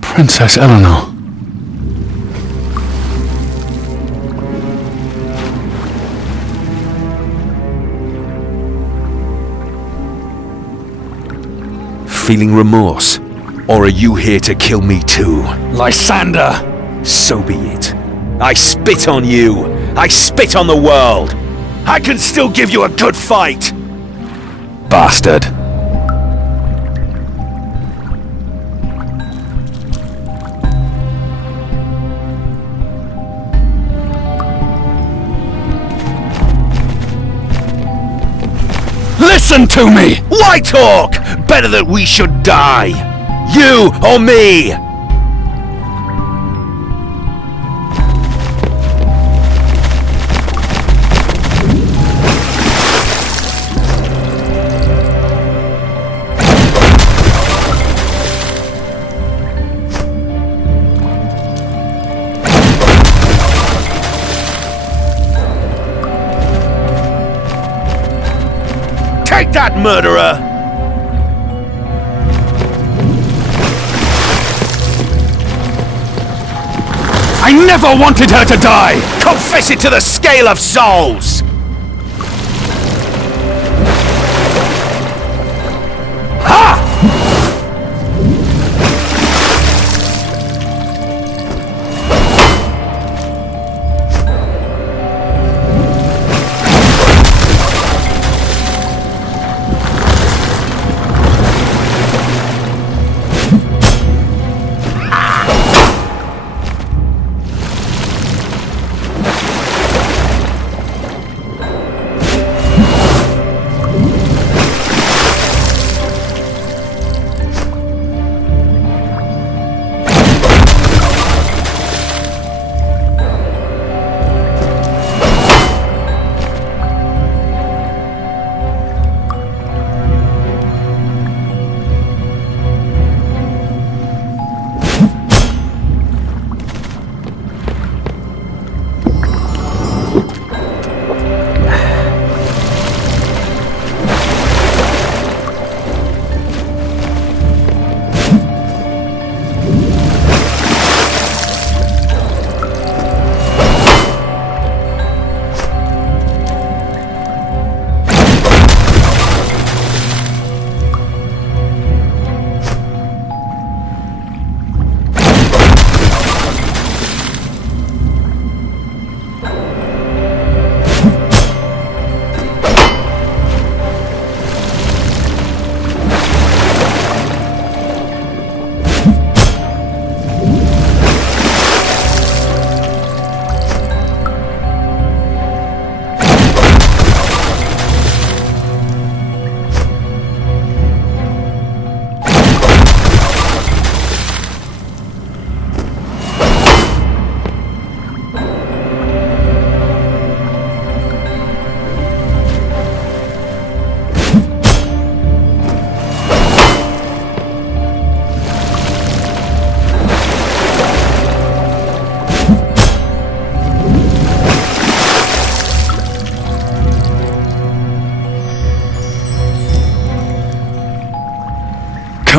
Princess Eleanor. Feeling remorse? Or are you here to kill me too? Lysander! So be it. I spit on you. I spit on the world. I can still give you a good fight. Bastard. Listen to me! Why talk? Better that we should die. You or me. Take that, murderer! I never wanted her to die! Confess it to the scale of souls!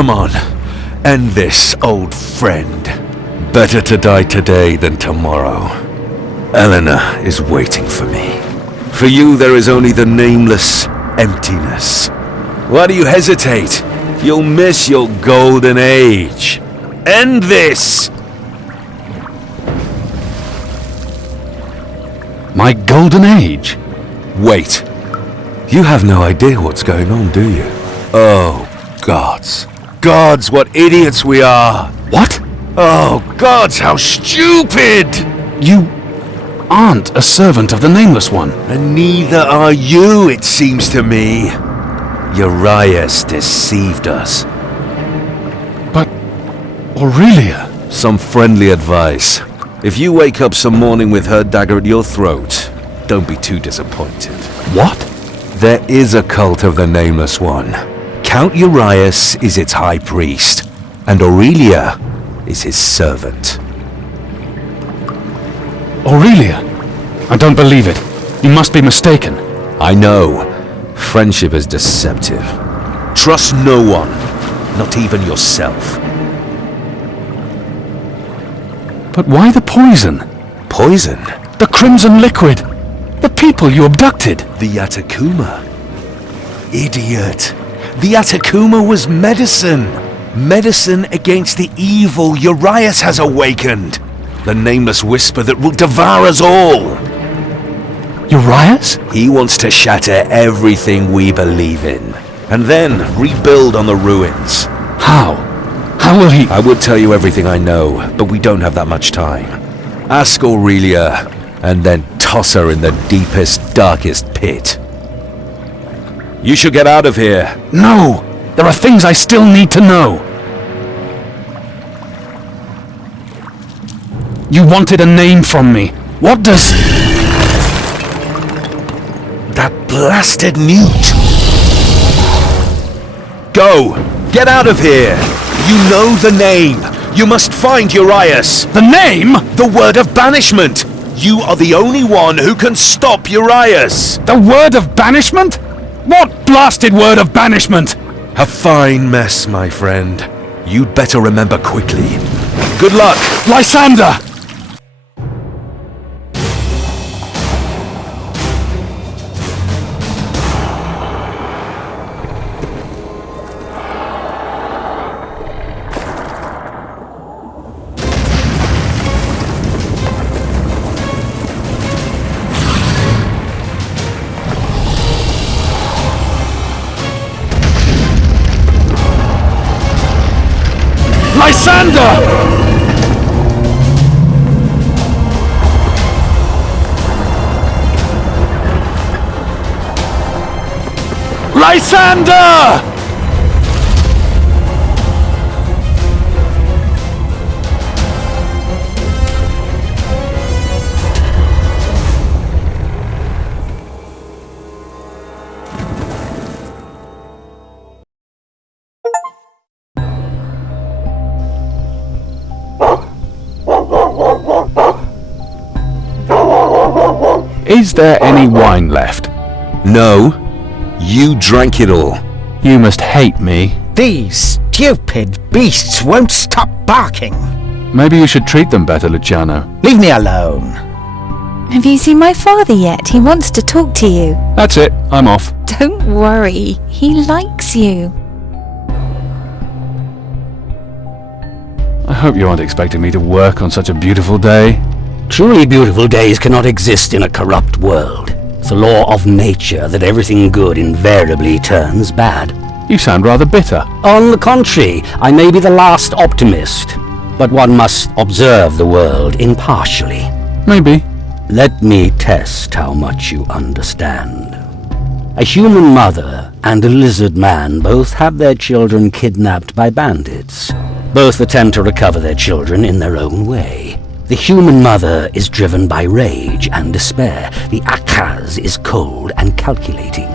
Come on, end this, old friend. Better to die today than tomorrow. Eleanor is waiting for me. For you, there is only the nameless emptiness. Why do you hesitate? You'll miss your golden age. End this! My golden age? Wait. You have no idea what's going on, do you? Oh, gods. Gods, what idiots we are! What? Oh, gods, how stupid! You aren't a servant of the Nameless One. And neither are you, it seems to me. Urias deceived us. But Aurelia... Some friendly advice. If you wake up some morning with her dagger at your throat, don't be too disappointed. What? There is a cult of the Nameless One. Count Urias is its high priest, and Aurelia is his servant. Aurelia? I don't believe it. You must be mistaken. I know. Friendship is deceptive. Trust no one, not even yourself. But why the poison? Poison? The crimson liquid! The people you abducted! The Yatakuma. Idiot. The Yatakuma was medicine. Medicine against the evil Urias has awakened. The nameless whisper that will devour us all. Urias? He wants to shatter everything we believe in, and then rebuild on the ruins. How? How will he... I would tell you everything I know, but we don't have that much time. Ask Aurelia, and then toss her in the deepest, darkest pit. You should get out of here. No! There are things I still need to know. You wanted a name from me. What does... That blasted newt! Go! Get out of here! You know the name! You must find Urias! The name? The word of banishment! You are the only one who can stop Urias! The word of banishment? What blasted word of banishment? A fine mess, my friend. You'd better remember quickly. Good luck! Lysander! Lysander! Lysander! Is there any wine left? No. You drank it all. You must hate me. These stupid beasts won't stop barking. Maybe you should treat them better, Luciano. Leave me alone. Have you seen my father yet? He wants to talk to you. That's it. I'm off. Don't worry. He likes you. I hope you aren't expecting me to work on such a beautiful day. Truly beautiful days cannot exist in a corrupt world. It's a law of nature that everything good invariably turns bad. You sound rather bitter. On the contrary, I may be the last optimist, but one must observe the world impartially. Maybe. Let me test how much you understand. A human mother and a lizard man both have their children kidnapped by bandits. Both attempt to recover their children in their own way. The human mother is driven by rage and despair. The Akaz is cold and calculating.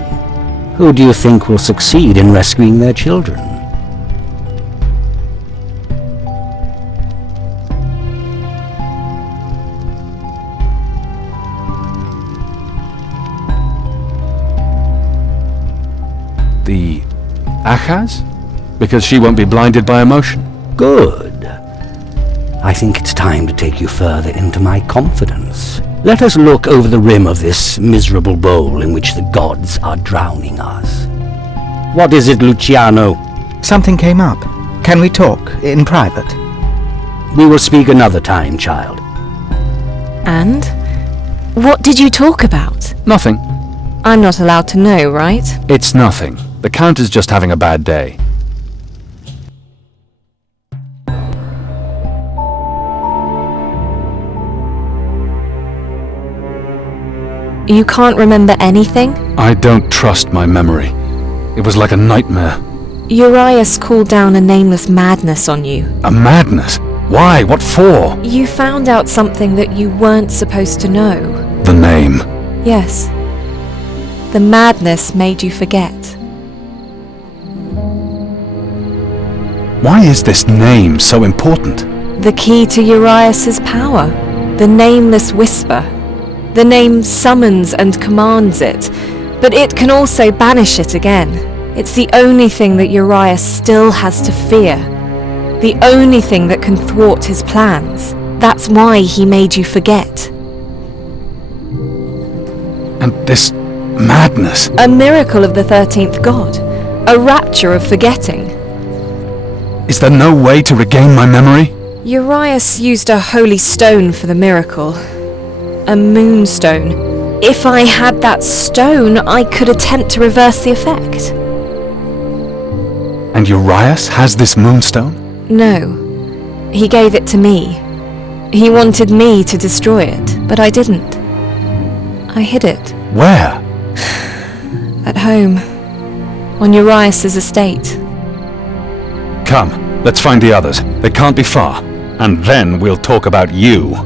Who do you think will succeed in rescuing their children? The Akaz? Because she won't be blinded by emotion. Good. I think it's time to take you further into my confidence. Let us look over the rim of this miserable bowl in which the gods are drowning us. What is it, Luciano? Something came up. Can we talk in private? We will speak another time, child. And? What did you talk about? Nothing. I'm not allowed to know, right? It's nothing. The Count is just having a bad day. You can't remember anything? I don't trust my memory. It was like a nightmare. Urias called down a nameless madness on you. A madness? Why? What for? You found out something that you weren't supposed to know. The name. Yes. The madness made you forget. Why is this name so important? The key to Urias's power. The nameless whisper. The name summons and commands it, but it can also banish it again. It's the only thing that Urias still has to fear. The only thing that can thwart his plans. That's why he made you forget. And this madness. A miracle of the 13th god. A rapture of forgetting. Is there no way to regain my memory? Urias used a holy stone for the miracle. A moonstone. If I had that stone, I could attempt to reverse the effect. And Urias has this moonstone? No. He gave it to me. He wanted me to destroy it, but I didn't. I hid it. Where? At home. On Urias's estate. Come, let's find the others. They can't be far. And then we'll talk about you.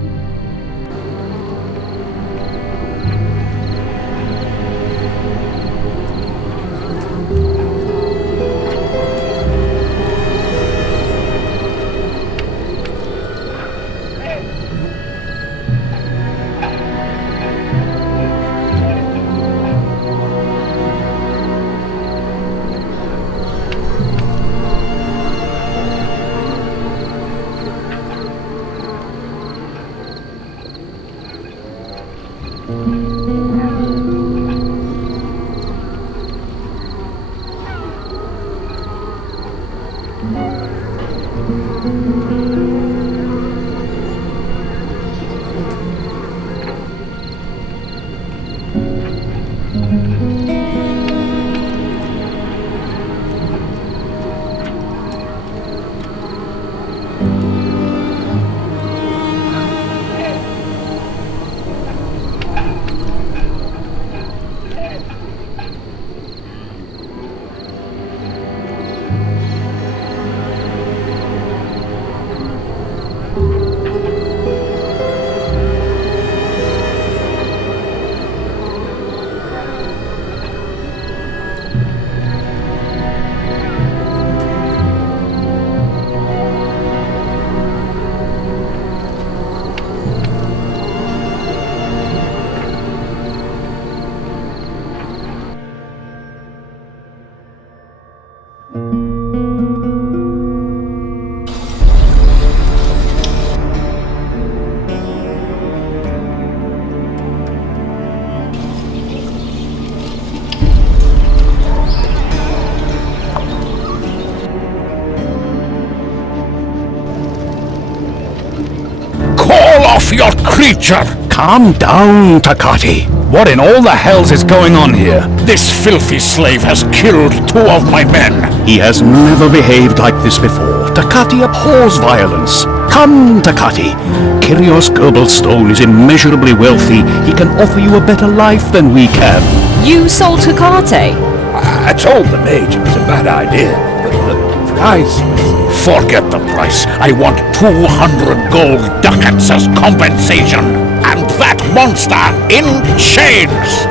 off your creature! Calm down, Takati. What in all the hells is going on here? This filthy slave has killed 2 of my men. He has never behaved like this before. Takati abhors violence. Come, Takati. Kyrios Gerbalstone is immeasurably wealthy. He can offer you a better life than we can. You sold Takate? I told the mage it was a bad idea, but the price was... Forget the price. I want 200 gold ducats as compensation. And that monster in chains!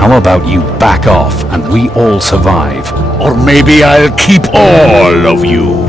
How about you back off and we all survive? Or maybe I'll keep all of you.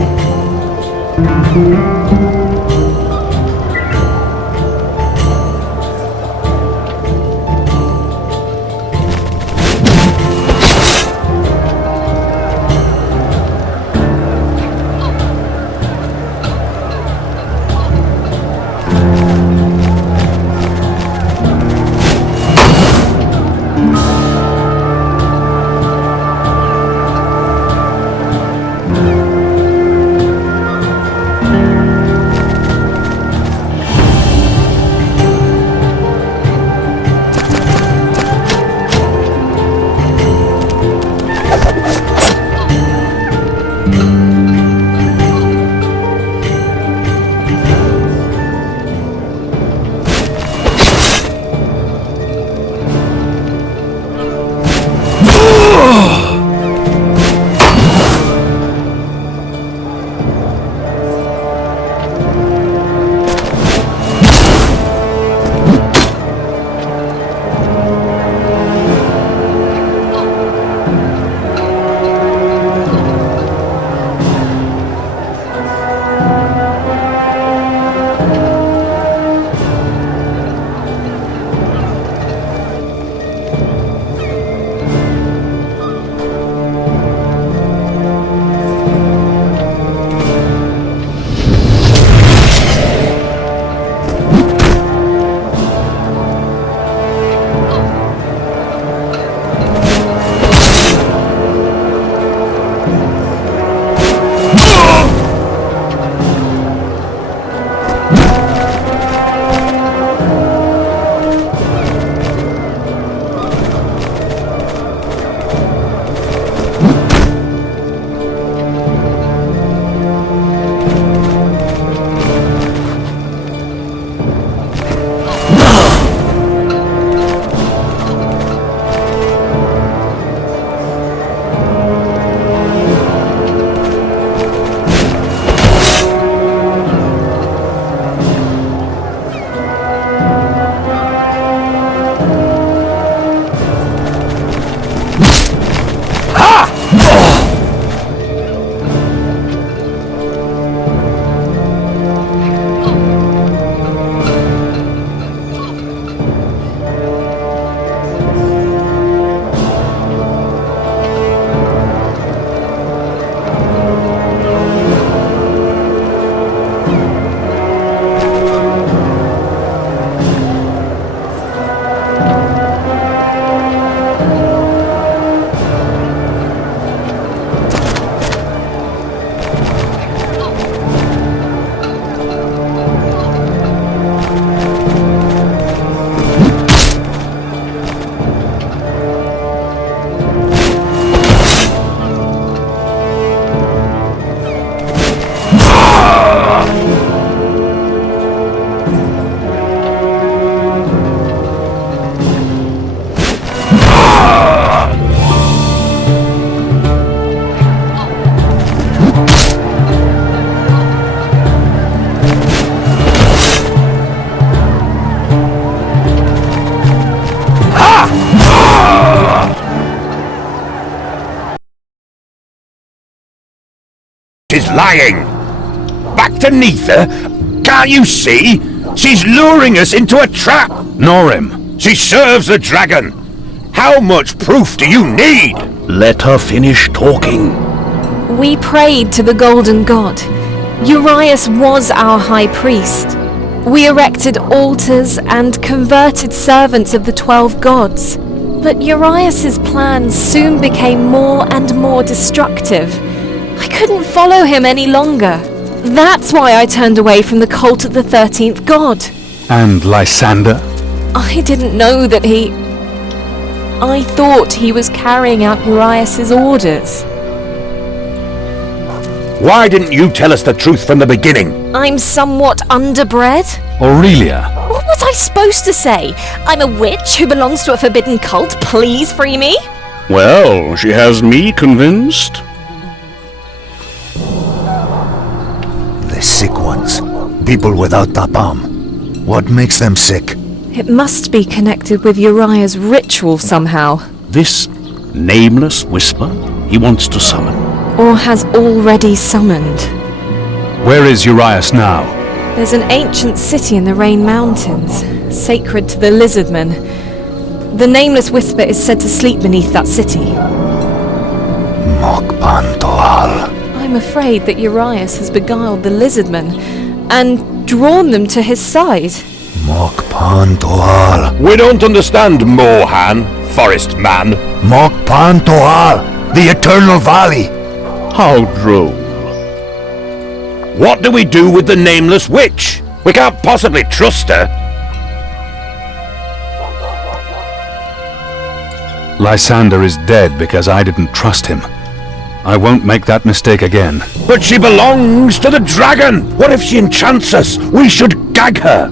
She's lying! Back to Neither? Can't you see? She's luring us into a trap! Norim! She serves the dragon! How much proof do you need? Let her finish talking. We prayed to the Golden God. Urias was our high priest. We erected altars and converted servants of the 12 gods. But Urias's plans soon became more and more destructive. I couldn't follow him any longer. That's why I turned away from the cult of the 13th god. And Lysander? I didn't know that I thought he was carrying out Urias's orders. Why didn't you tell us the truth from the beginning? I'm somewhat underbred. Aurelia? What was I supposed to say? I'm a witch who belongs to a forbidden cult. Please free me. Well, she has me convinced. The sick ones. People without Tapam. What makes them sick? It must be connected with Uriah's ritual somehow. This nameless whisper he wants to summon. Or has already summoned. Where is Urias now? There's an ancient city in the Rain Mountains, sacred to the Lizardmen. The nameless whisper is said to sleep beneath that city. Mokpantoal. I'm afraid that Urias has beguiled the Lizardmen and drawn them to his side. Mokpantoal. We don't understand, Mohan, forest man. Mokpantoal, the Eternal Valley. How droll. What do we do with the nameless witch? We can't possibly trust her. Lysander is dead because I didn't trust him. I won't make that mistake again. But she belongs to the dragon! What if she enchants us? We should gag her!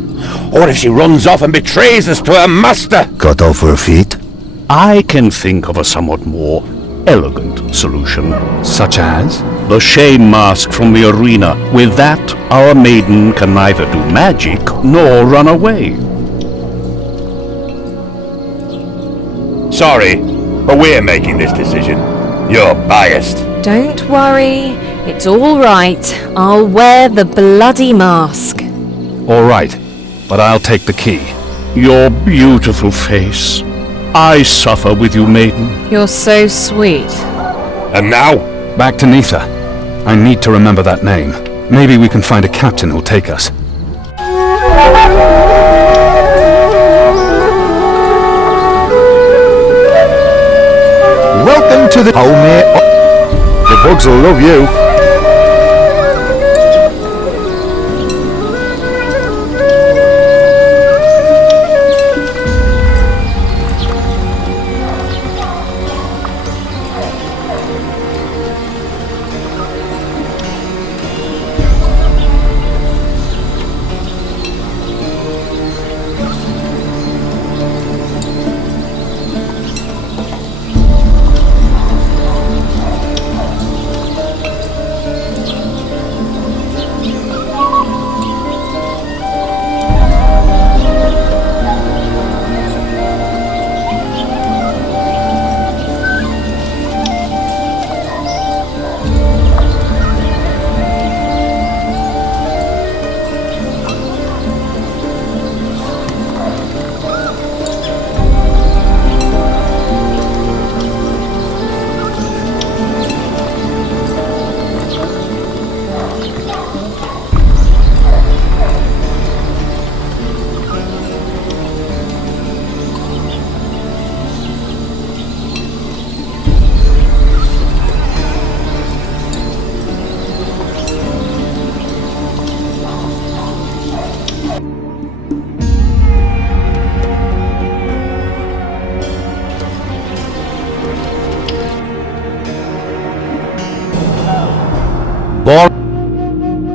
Or if she runs off and betrays us to her master? Cut off her feet? I can think of a somewhat more elegant solution. Such as? The shame mask from the arena. With that, our maiden can neither do magic nor run away. Sorry, but we're making this decision. You're biased. Don't worry, it's all right. I'll wear the bloody mask. All right, but I'll take the key. Your beautiful face. I suffer with you, maiden. You're so sweet. And now? Back to Nitha. I need to remember that name. Maybe we can find a captain who'll take us. Welcome to the home here. The bugs will love you.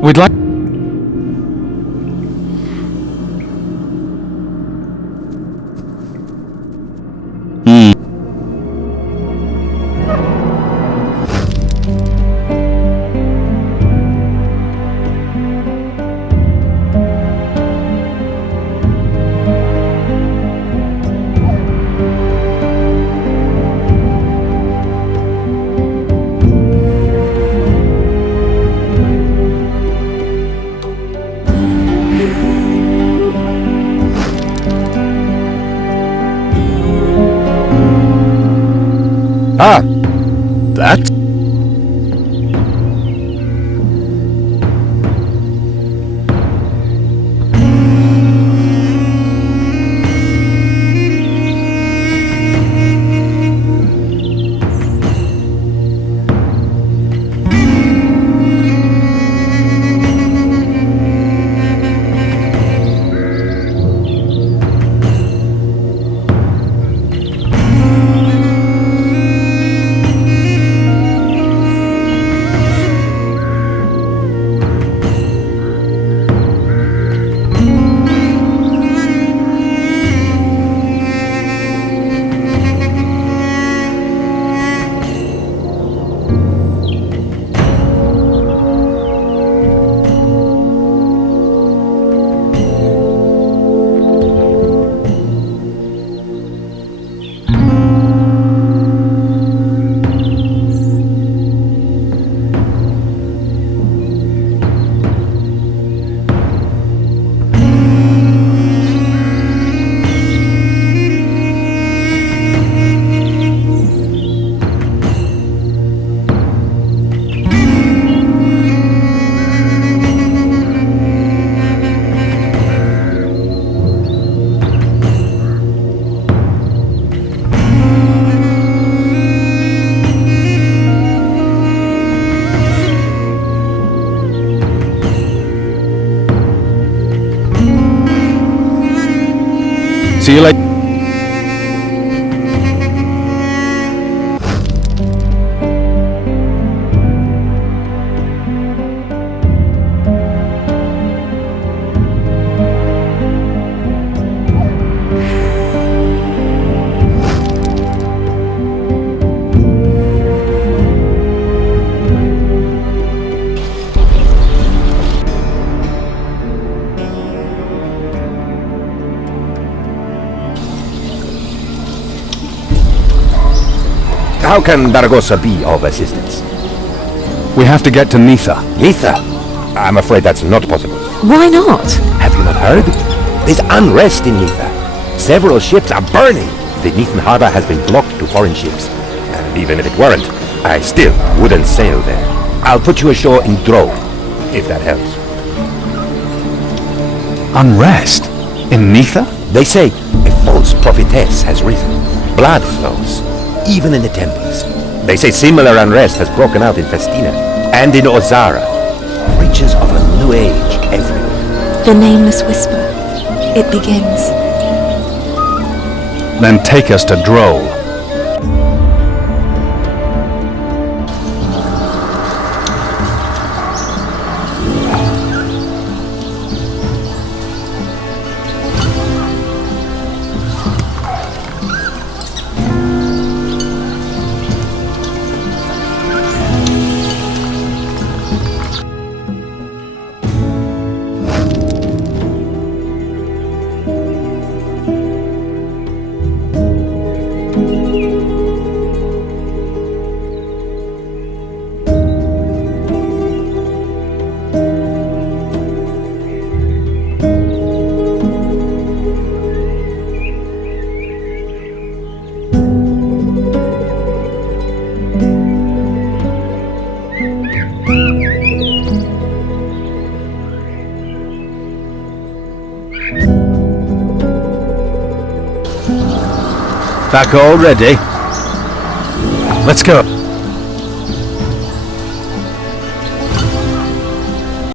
We'd like... Ah, that? See you later. How can Baragosa be of assistance? We have to get to Nitha. Nitha? I'm afraid that's not possible. Why not? Have you not heard? There's unrest in Nitha. Several ships are burning. The Nithan harbor has been blocked to foreign ships. And even if it weren't, I still wouldn't sail there. I'll put you ashore in Dro, if that helps. Unrest? In Nitha? They say a false prophetess has risen. Blood flows, even in the temples. They say similar unrest has broken out in Festina and in Ozara. Preachers of a new age everywhere. The nameless whisper. It begins. Then take us to Droll. Back already? Let's go.